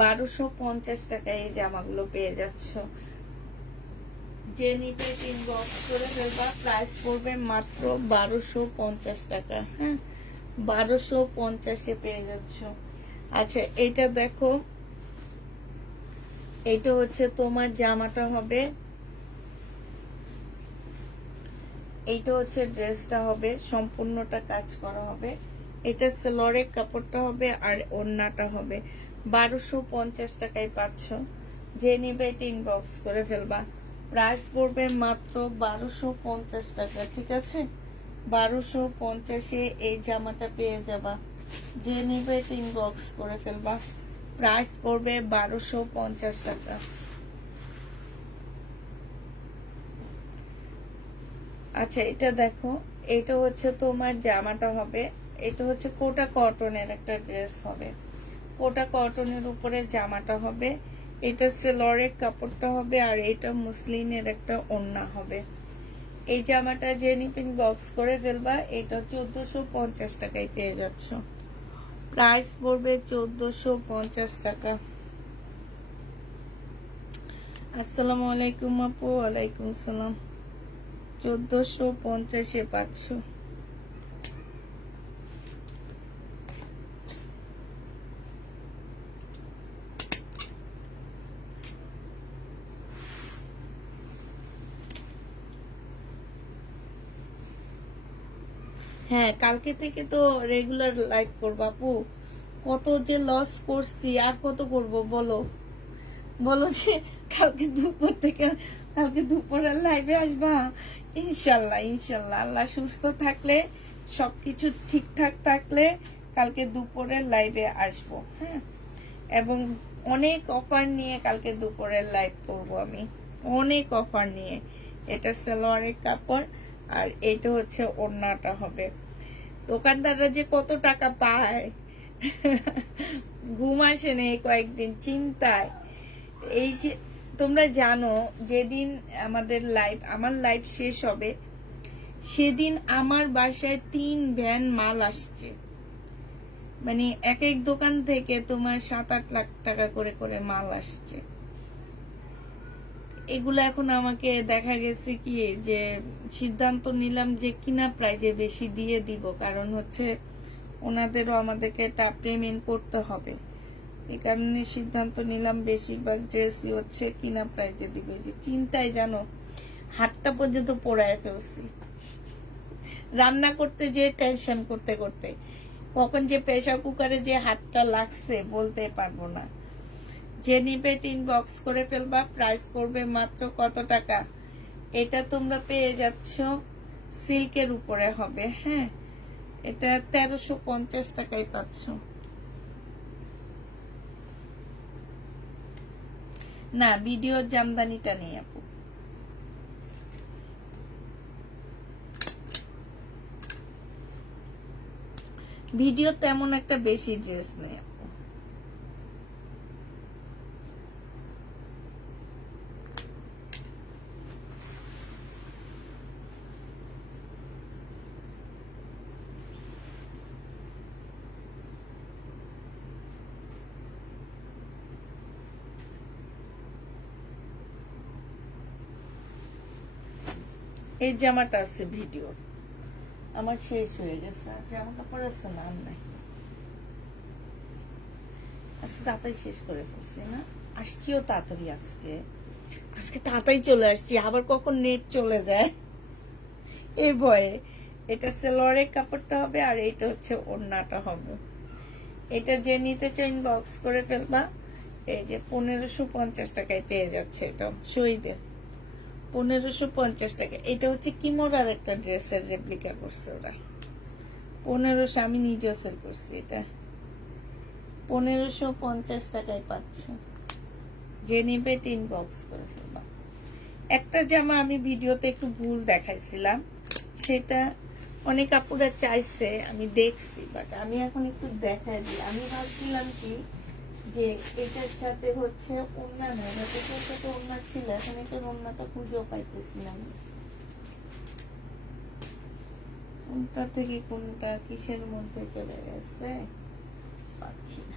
1250 টাকায় এই জামাগুলো পেয়ে যাচ্ছ। যে নিবে ইনবক্স করে ফেলবা, প্রাইস পড়বে মাত্র 1250 টাকা। হ্যাঁ, 1250-এ পেয়ে যাচ্ছ। আচ্ছা এটা দেখো, এটা হচ্ছে তোমার জামাটা হবে, এইটা হচ্ছে ড্রেসটা হবে, সম্পূর্ণটা কাজ করা হবে। এটা সেলরের কাপড়টা হবে আর ওড়নাটা হবে। 1250 টাকায় পাচ্ছ। যে নিবে এটা ইনবক্স করে ফেলবা। প্রাইস পড়বে মাত্র 1250 টাকা। ঠিক আছে, 1250-এ এই জামাটা পেয়ে যাবা। যে নিবে এটা ইনবক্স করে ফেলবা। প্রাইস পড়বে 1250 টাকা। আচ্ছা এটা দেখো, এটা হচ্ছে তোমার জামাটা হবে, এটা হচ্ছে কোটা কটনের একটা ড্রেস হবে, কোটা কটনের উপরে জামাটা হবে, এটা সেলরের কাপড়টা হবে আর এটা মুসলিনের একটা ওড়না হবে। এই জামাটা যে নিপিন বক্স করে ফেলবা, এটা 1450 টাকায় পেয়ে যাচ্ছ। প্রাইস পড়বে 1450 টাকা। আসসালামু আলাইকুম আপু। ওয়ালাইকুম সালাম। 1450-এ পাচ্ছ। হ্যাঁ, কালকে থেকে তো রেগুলার লাইভ করবো আপু। কত যে লস করছি, আর কত করব বলো বলো, যে কালকে দুপুর থেকে, কালকে দুপুরের লাইভে আসবা ইনশাল্লাহ। ইনশাল্লাহ আল্লাহ সুস্থ থাকলে, সবকিছু ঠিকঠাক থাকলে কালকে দুপুরের লাইভে আসবো। হ্যাঁ, এবং অনেক অফার নিয়ে কালকে দুপুরের লাইভ করবো আমি, অনেক অফার নিয়ে। এটা সালোয়ারের কাপড় আর এটা হচ্ছে ওড়নাটা হবে। দোকানদাররা যে কত টাকা পায়, ঘুম আসে না এই কয়েকদিন চিন্তায়। এই যে তোমরা জানো যেদিন আমার লাইভ শেষ হবে সেদিন আমার বাসায় 3 ভ্যান মাল আসছে। মানে এক এক দোকান থেকে তোমার 7-8 লাখ টাকা করে করে মাল আসছে। এগুলো এখন আমাকে দেখা গেছে কি যে সিদ্ধান্ত নিলাম যে কিনা প্রাইজে বেশি দিয়ে দিব, কারণ হচ্ছে ওনাদেরও আমাদেরকে এটা পেমেন্ট করতে হবে। এই কারণে সিদ্ধান্ত নিলাম বেশিরভাগ ড্রেসই হচ্ছে কিনা প্রাইজে দিবে। যে চিন্তায় জানো হাতটা পর্যন্ত পোড়ায় ফেলছি রান্না করতে যে টেনশন করতে করতে, কখন যে প্রেসার কুকারে যে হাতটা লাগছে বলতে পারবো না। যে নিবে ইনবক্স করে ফেলবা। প্রাইস পড়বে মাত্র কত টাকা? এটা তোমরা পেয়ে যাচ্ছ সিল্কের উপরে হবে। হ্যাঁ, এটা 1350 টাকায় পাচ্ছ। না, ভিডিওর জামদানিটা নেই আপু। ভিডিও তেমন একটা বেশি ড্রেস নেই আপু। এই জামাটা আছে ভিডিও, আমার শেষ হয়ে গেছে। আর জামা কাপড় আছে না, আর নাই। আজকে তাড়াতাড়ি শেষ করে ফেলছি না, আসছিও তাড়াতাড়ি। আজকে তাড়াতাড়ি চলে আসছি, আবার কখন নেট চলে যায় এই ভয়ে। এটা সেলোয়ারের কাপড়টা হবে আর এটা হচ্ছে ওড়নাটা হবে। এটা যে নিতে চাই ইনবক্স করে ফেলবা। এই যে 1550 টাকায় পেয়ে যাচ্ছে। এটা শহীদের 1550 টাকা। এটা হচ্ছে কিমোরার একটা ড্রেসের রেপ্লিকা করছে ওরা। 1500 আমি নিজেও সেল করছি। এটা 1550 টাকায় পাচ্ছ। যে নিবে ইনবক্স করে ফেলবা। একটা জামা আমি ভিডিওতে একটু ভুল দেখাইছিলাম, সেটা অনেক আপুরা চাইছে, আমি দেখছি, বাট আমি এখন একটু দেখাই দিই। আমি ভাবছিলাম কি যে এটার সাথে হচ্ছে ওড়না নেই, এটার সাথে ওড়না ছিল, এখন এটার ওড়নাটা খুঁজেও পাইতেছিলাম। কোনটা থেকে কোনটা কিসের মধ্যে চলে গেছে পাচ্ছি না।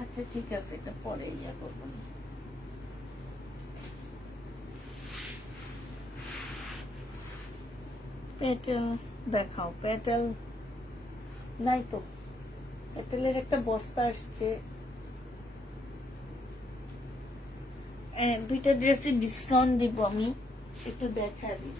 আচ্ছা ঠিক আছে, এটা পরে ইয়া করবো না। পেটেল দেখাও। পেটেল নাই তো। পেটেলের একটা বস্তা আসছে। দুইটা ড্রেসে ডিসকাউন্ট দিব আমি, একটু দেখা দিব।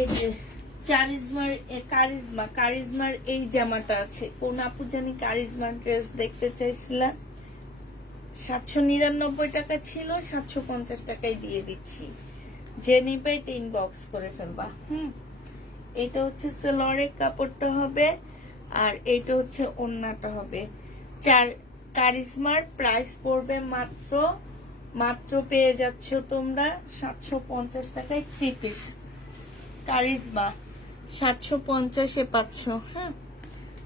এই যে কারিজমার এই জামাটা আছে। কোন আপু জানি কারিজমার ড্রেস দেখতে চাইছিলাম, 799 টাকা ছিল, 750 টাকায় দিয়ে দিচ্ছি। যে নিবে ইনবক্স করে ফেলবা। এটা হচ্ছে সেলোয়ারের কাপড়টা হবে আর এটা হচ্ছে ওড়নাটা হবে। কারিজমার প্রাইস পড়বে মাত্র পেয়ে যাচ্ছ তোমরা 750 টাকায় 3 পিস। কারিজমা 750-এ পাচ্ছ। হ্যাঁ,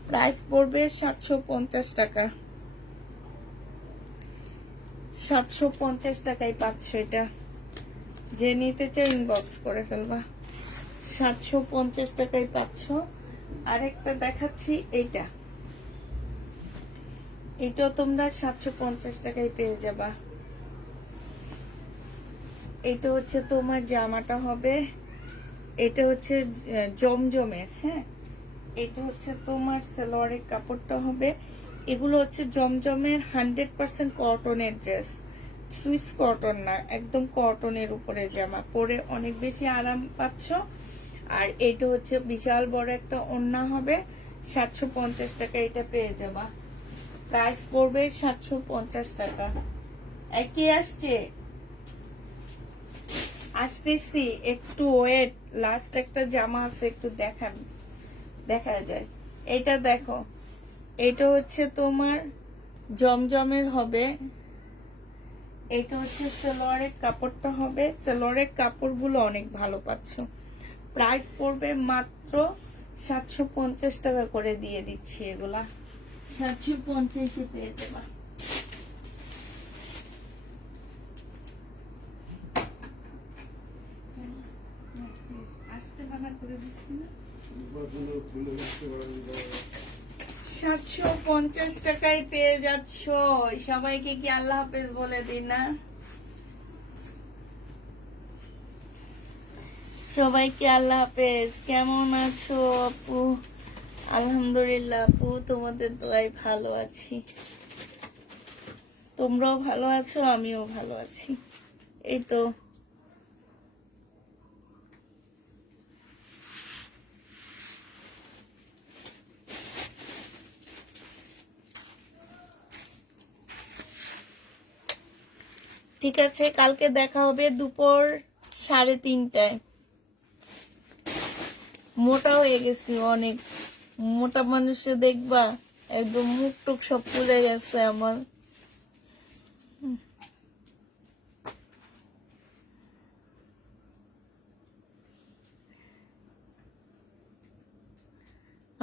প্রাইস পড়বে 750 টাকা। 750 টাকায় পাচ্ছ এটা। যে নিতে চাই ইনবক্স করে ফেলবা। 750 টাকায় পাচ্ছ। আরেকটা দেখাচ্ছি, এটাও তোমরা 750 টাকায় পেয়ে যাবা। এটা হচ্ছে তোমার জামাটা হবে, এটা হচ্ছে জমজমের। হ্যাঁ, এটা হচ্ছে তোমার সালোয়ারের কাপড়টা হবে। এগুলো হচ্ছে জমজমের 100% কটনের ড্রেস, সুইস কটন না, একদম কটনের উপরে জামা পরে অনেক বেশি আরাম পাচ্ছ। আর এটা হচ্ছে বিশাল বড় একটা ওড়না হবে, 750 টাকা এটা পেয়ে যাবা। প্রাইস পড়বে 750 টাকা। একই আসছে, আসতেছি, একটু ওয়েট। লাস্ট একটা জামা আছে, একটু দেখান, দেখা যায়। এটা দেখো, এটা হচ্ছে তোমার জমজমের হবে। এটা হচ্ছে সালোয়ারের কাপড়টা হবে, সালোয়ারের কাপড়গুলো অনেক ভালো পাচ্ছ। প্রাইস পড়বে মাত্র 750 টাকা করে দিয়ে দিচ্ছি। এগুলা 750 পেয়ে যাবা। আসতে মানা করে দিচ্ছি না, 750 টাকায় পেয়ে যাচ্ছ। সবাইকে কি আল্লাহ হাফেজ বলে দিন না? সবাইকে আল্লাহ হাফেজ। কেমন আছো আপু? আলহামদুলিল্লাহ আপু, তোমাদের দোয়ায় ভালো আছি। তোমরাও ভালো আছো, আমিও ভালো আছি। এই তো ঠিক আছে, কালকে দেখা হবে দুপুর 3:30টায়। মোটা হয়ে গেছি অনেক, মোটা মানুষে দেখবা একদম মুখ টুক সব ফুলে গেছে আমার।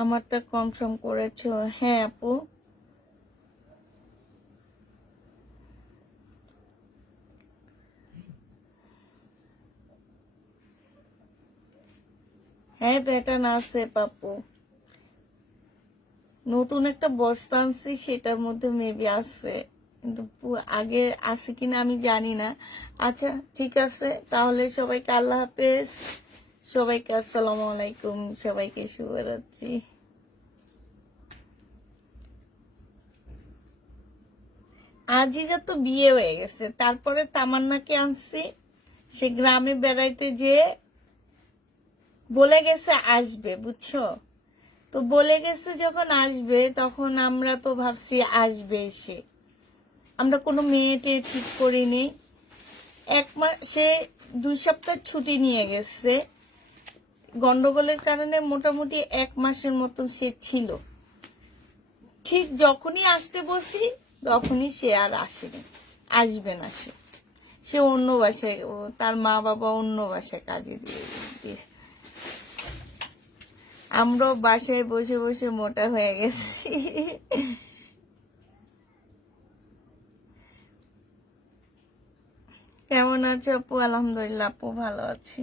আমারটা কনফার্ম করেছো? হ্যাঁ আপু। হ্যাঁ প্যাটার্ন আছে পাপু, নতুন একটা বস্তা আনছি, সেটার মধ্যে মেবি আছে, কিন্তু আগে আছে কিনা আমি জানি না। আচ্ছা ঠিক আছে, তাহলে সবাইকে আল্লাহ হাফেজ, সবাইকে আসসালামু আলাইকুম, সবাইকে শুভরাত্রি। আজিজা তো বিয়ে হয়ে গেছে, তারপরে তামান্নাকে আনছি, সে গ্রামে বেড়াইতে যে বলে গেছে আসবে, বুঝছো? তো বলে গেছে যখন আসবে, তখন আমরা তো ভাবছি আসবে সে, আমরা কোনো মেয়েকে ঠিক করিনি। সে 2 সপ্তাহ ছুটি নিয়ে গেছে, গন্ডগোলের কারণে মোটামুটি 1 মাসের মতন সে ছিল। ঠিক যখনই আসতে বসি তখনই সে আর আসেনি, আসবে না সে, সে অন্য বাসায়, তার মা বাবা অন্য বাসায় কাজে দিয়ে দিয়েছে। আমরাও বাসায় বসে বসে মোটা হয়ে গেছি। কেমন আছো আপু? আলহামদুলিল্লাহ আপু, ভালো আছি।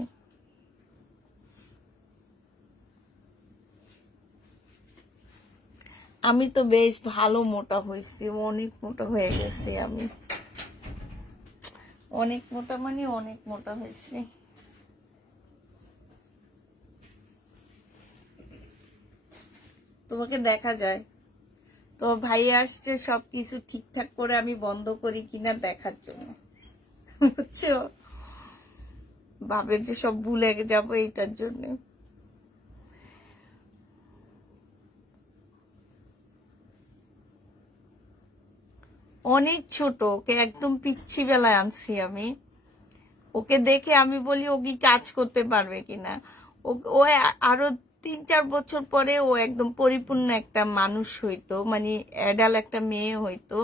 আমি তো বেশ ভালো মোটা হয়েছি, অনেক মোটা হয়ে গেছি আমি, অনেক মোটা মানে অনেক মোটা হয়েছি। তোমাকে দেখা যায়, তো ভাই আসছে, সবকিছু ঠিকঠাক করে আমি বন্ধ করি কিনা দেখার জন্য, বুঝছো? ভাবে যে সব ভুলে যাবো এইটার জন্য। অনেক ছোট, ওকে একদম পিচ্ছি বেলায় আনছি আমি। ওকে দেখে আমি বলি ও কি কাজ করতে পারবে কিনা। ও আরো 3-4 বছর পরে ও একদম পরিপূর্ণ একটা মানুষ হইতো, মানে অ্যাডাল একটা মেয়ে হইতো।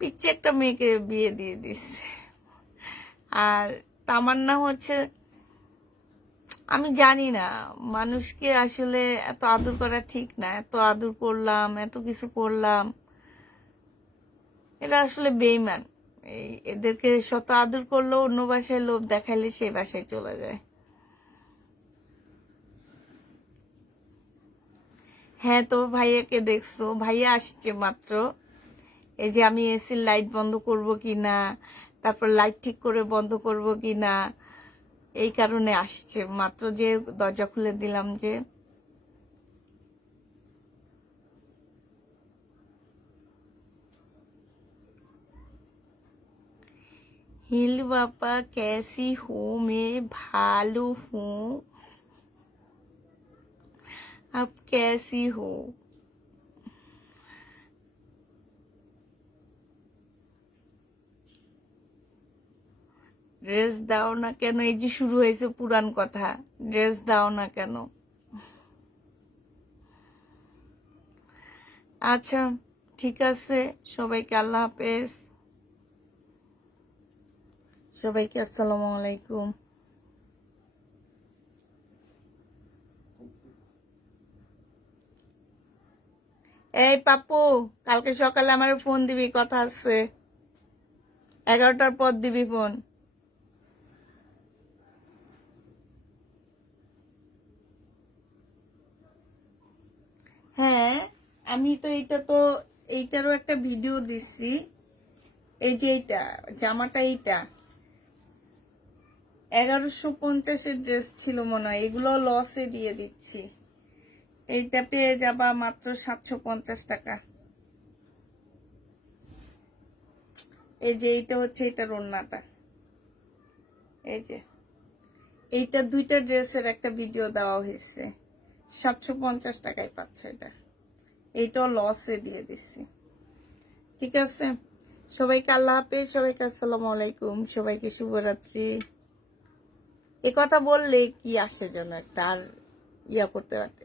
পিচ্ছি একটা মেয়েকে বিয়ে দিয়ে দিচ্ছে। আর তামান্না হচ্ছে, আমি জানি না, মানুষকে আসলে এত আদর করা ঠিক না। এত আদর করলাম, এত কিছু করলাম, এরা আসলে বেইমান। এদেরকে শত আদর করলেও অন্য বাসায় লোভ দেখাইলে সেই বাসায় চলে যায়। হ্যাঁ, তো ভাইয়াকে দেখছো? ভাইয়া আসছে মাত্র। এই যে আমি এসির লাইট বন্ধ করব কিনা, তারপর লাইট ঠিক করে বন্ধ করব কিনা, এই কারণে আসছে মাত্র, যে দরজা খুলে দিলাম যে। হিল বাপা कैसी हूँ मैं, ভালো হুঁ। आप कैसी हो? ড্রেস দাও না কেন? এই যে শুরু হয়েছে পুরান কথা, ড্রেস দাও না কেন? আচ্ছা ঠিক আছে, সবাইকে আল্লাহ হাফেজ, সবাইকে আসসালামু আলাইকুম। এই পাপ্পু, কালকে সকালে আমার ফোন দিবি, কথা আছে। 11টার পর দিবি ফোন। হ্যাঁ, আমি তো এইটারও একটা ভিডিও দিছি। এই যে এইটা জামাটা, এইটা 1150-এর ড্রেস ছিল মনে হয়, এগুলো লসে দিয়ে দিচ্ছি। এইটা পেয়ে যাবা মাত্র 750 টাকা। এই যে এইটা হচ্ছে এটার ওড়নাটা, এই যে এইটা দুইটা ড্রেসের একটা ভিডিও দেওয়া হয়েছে, 750 টাকায় পাচ্ছে এটা। এইটাও লসে দিয়ে দিচ্ছি। ঠিক আছে, সবাইকে আল্লাহ হাফেজ, সবাইকে আসসালামু আলাইকুম, সবাইকে শুভরাত্রি। এ কথা বললে কি আসে যেন একটা, আর ইয়া করতে পারতে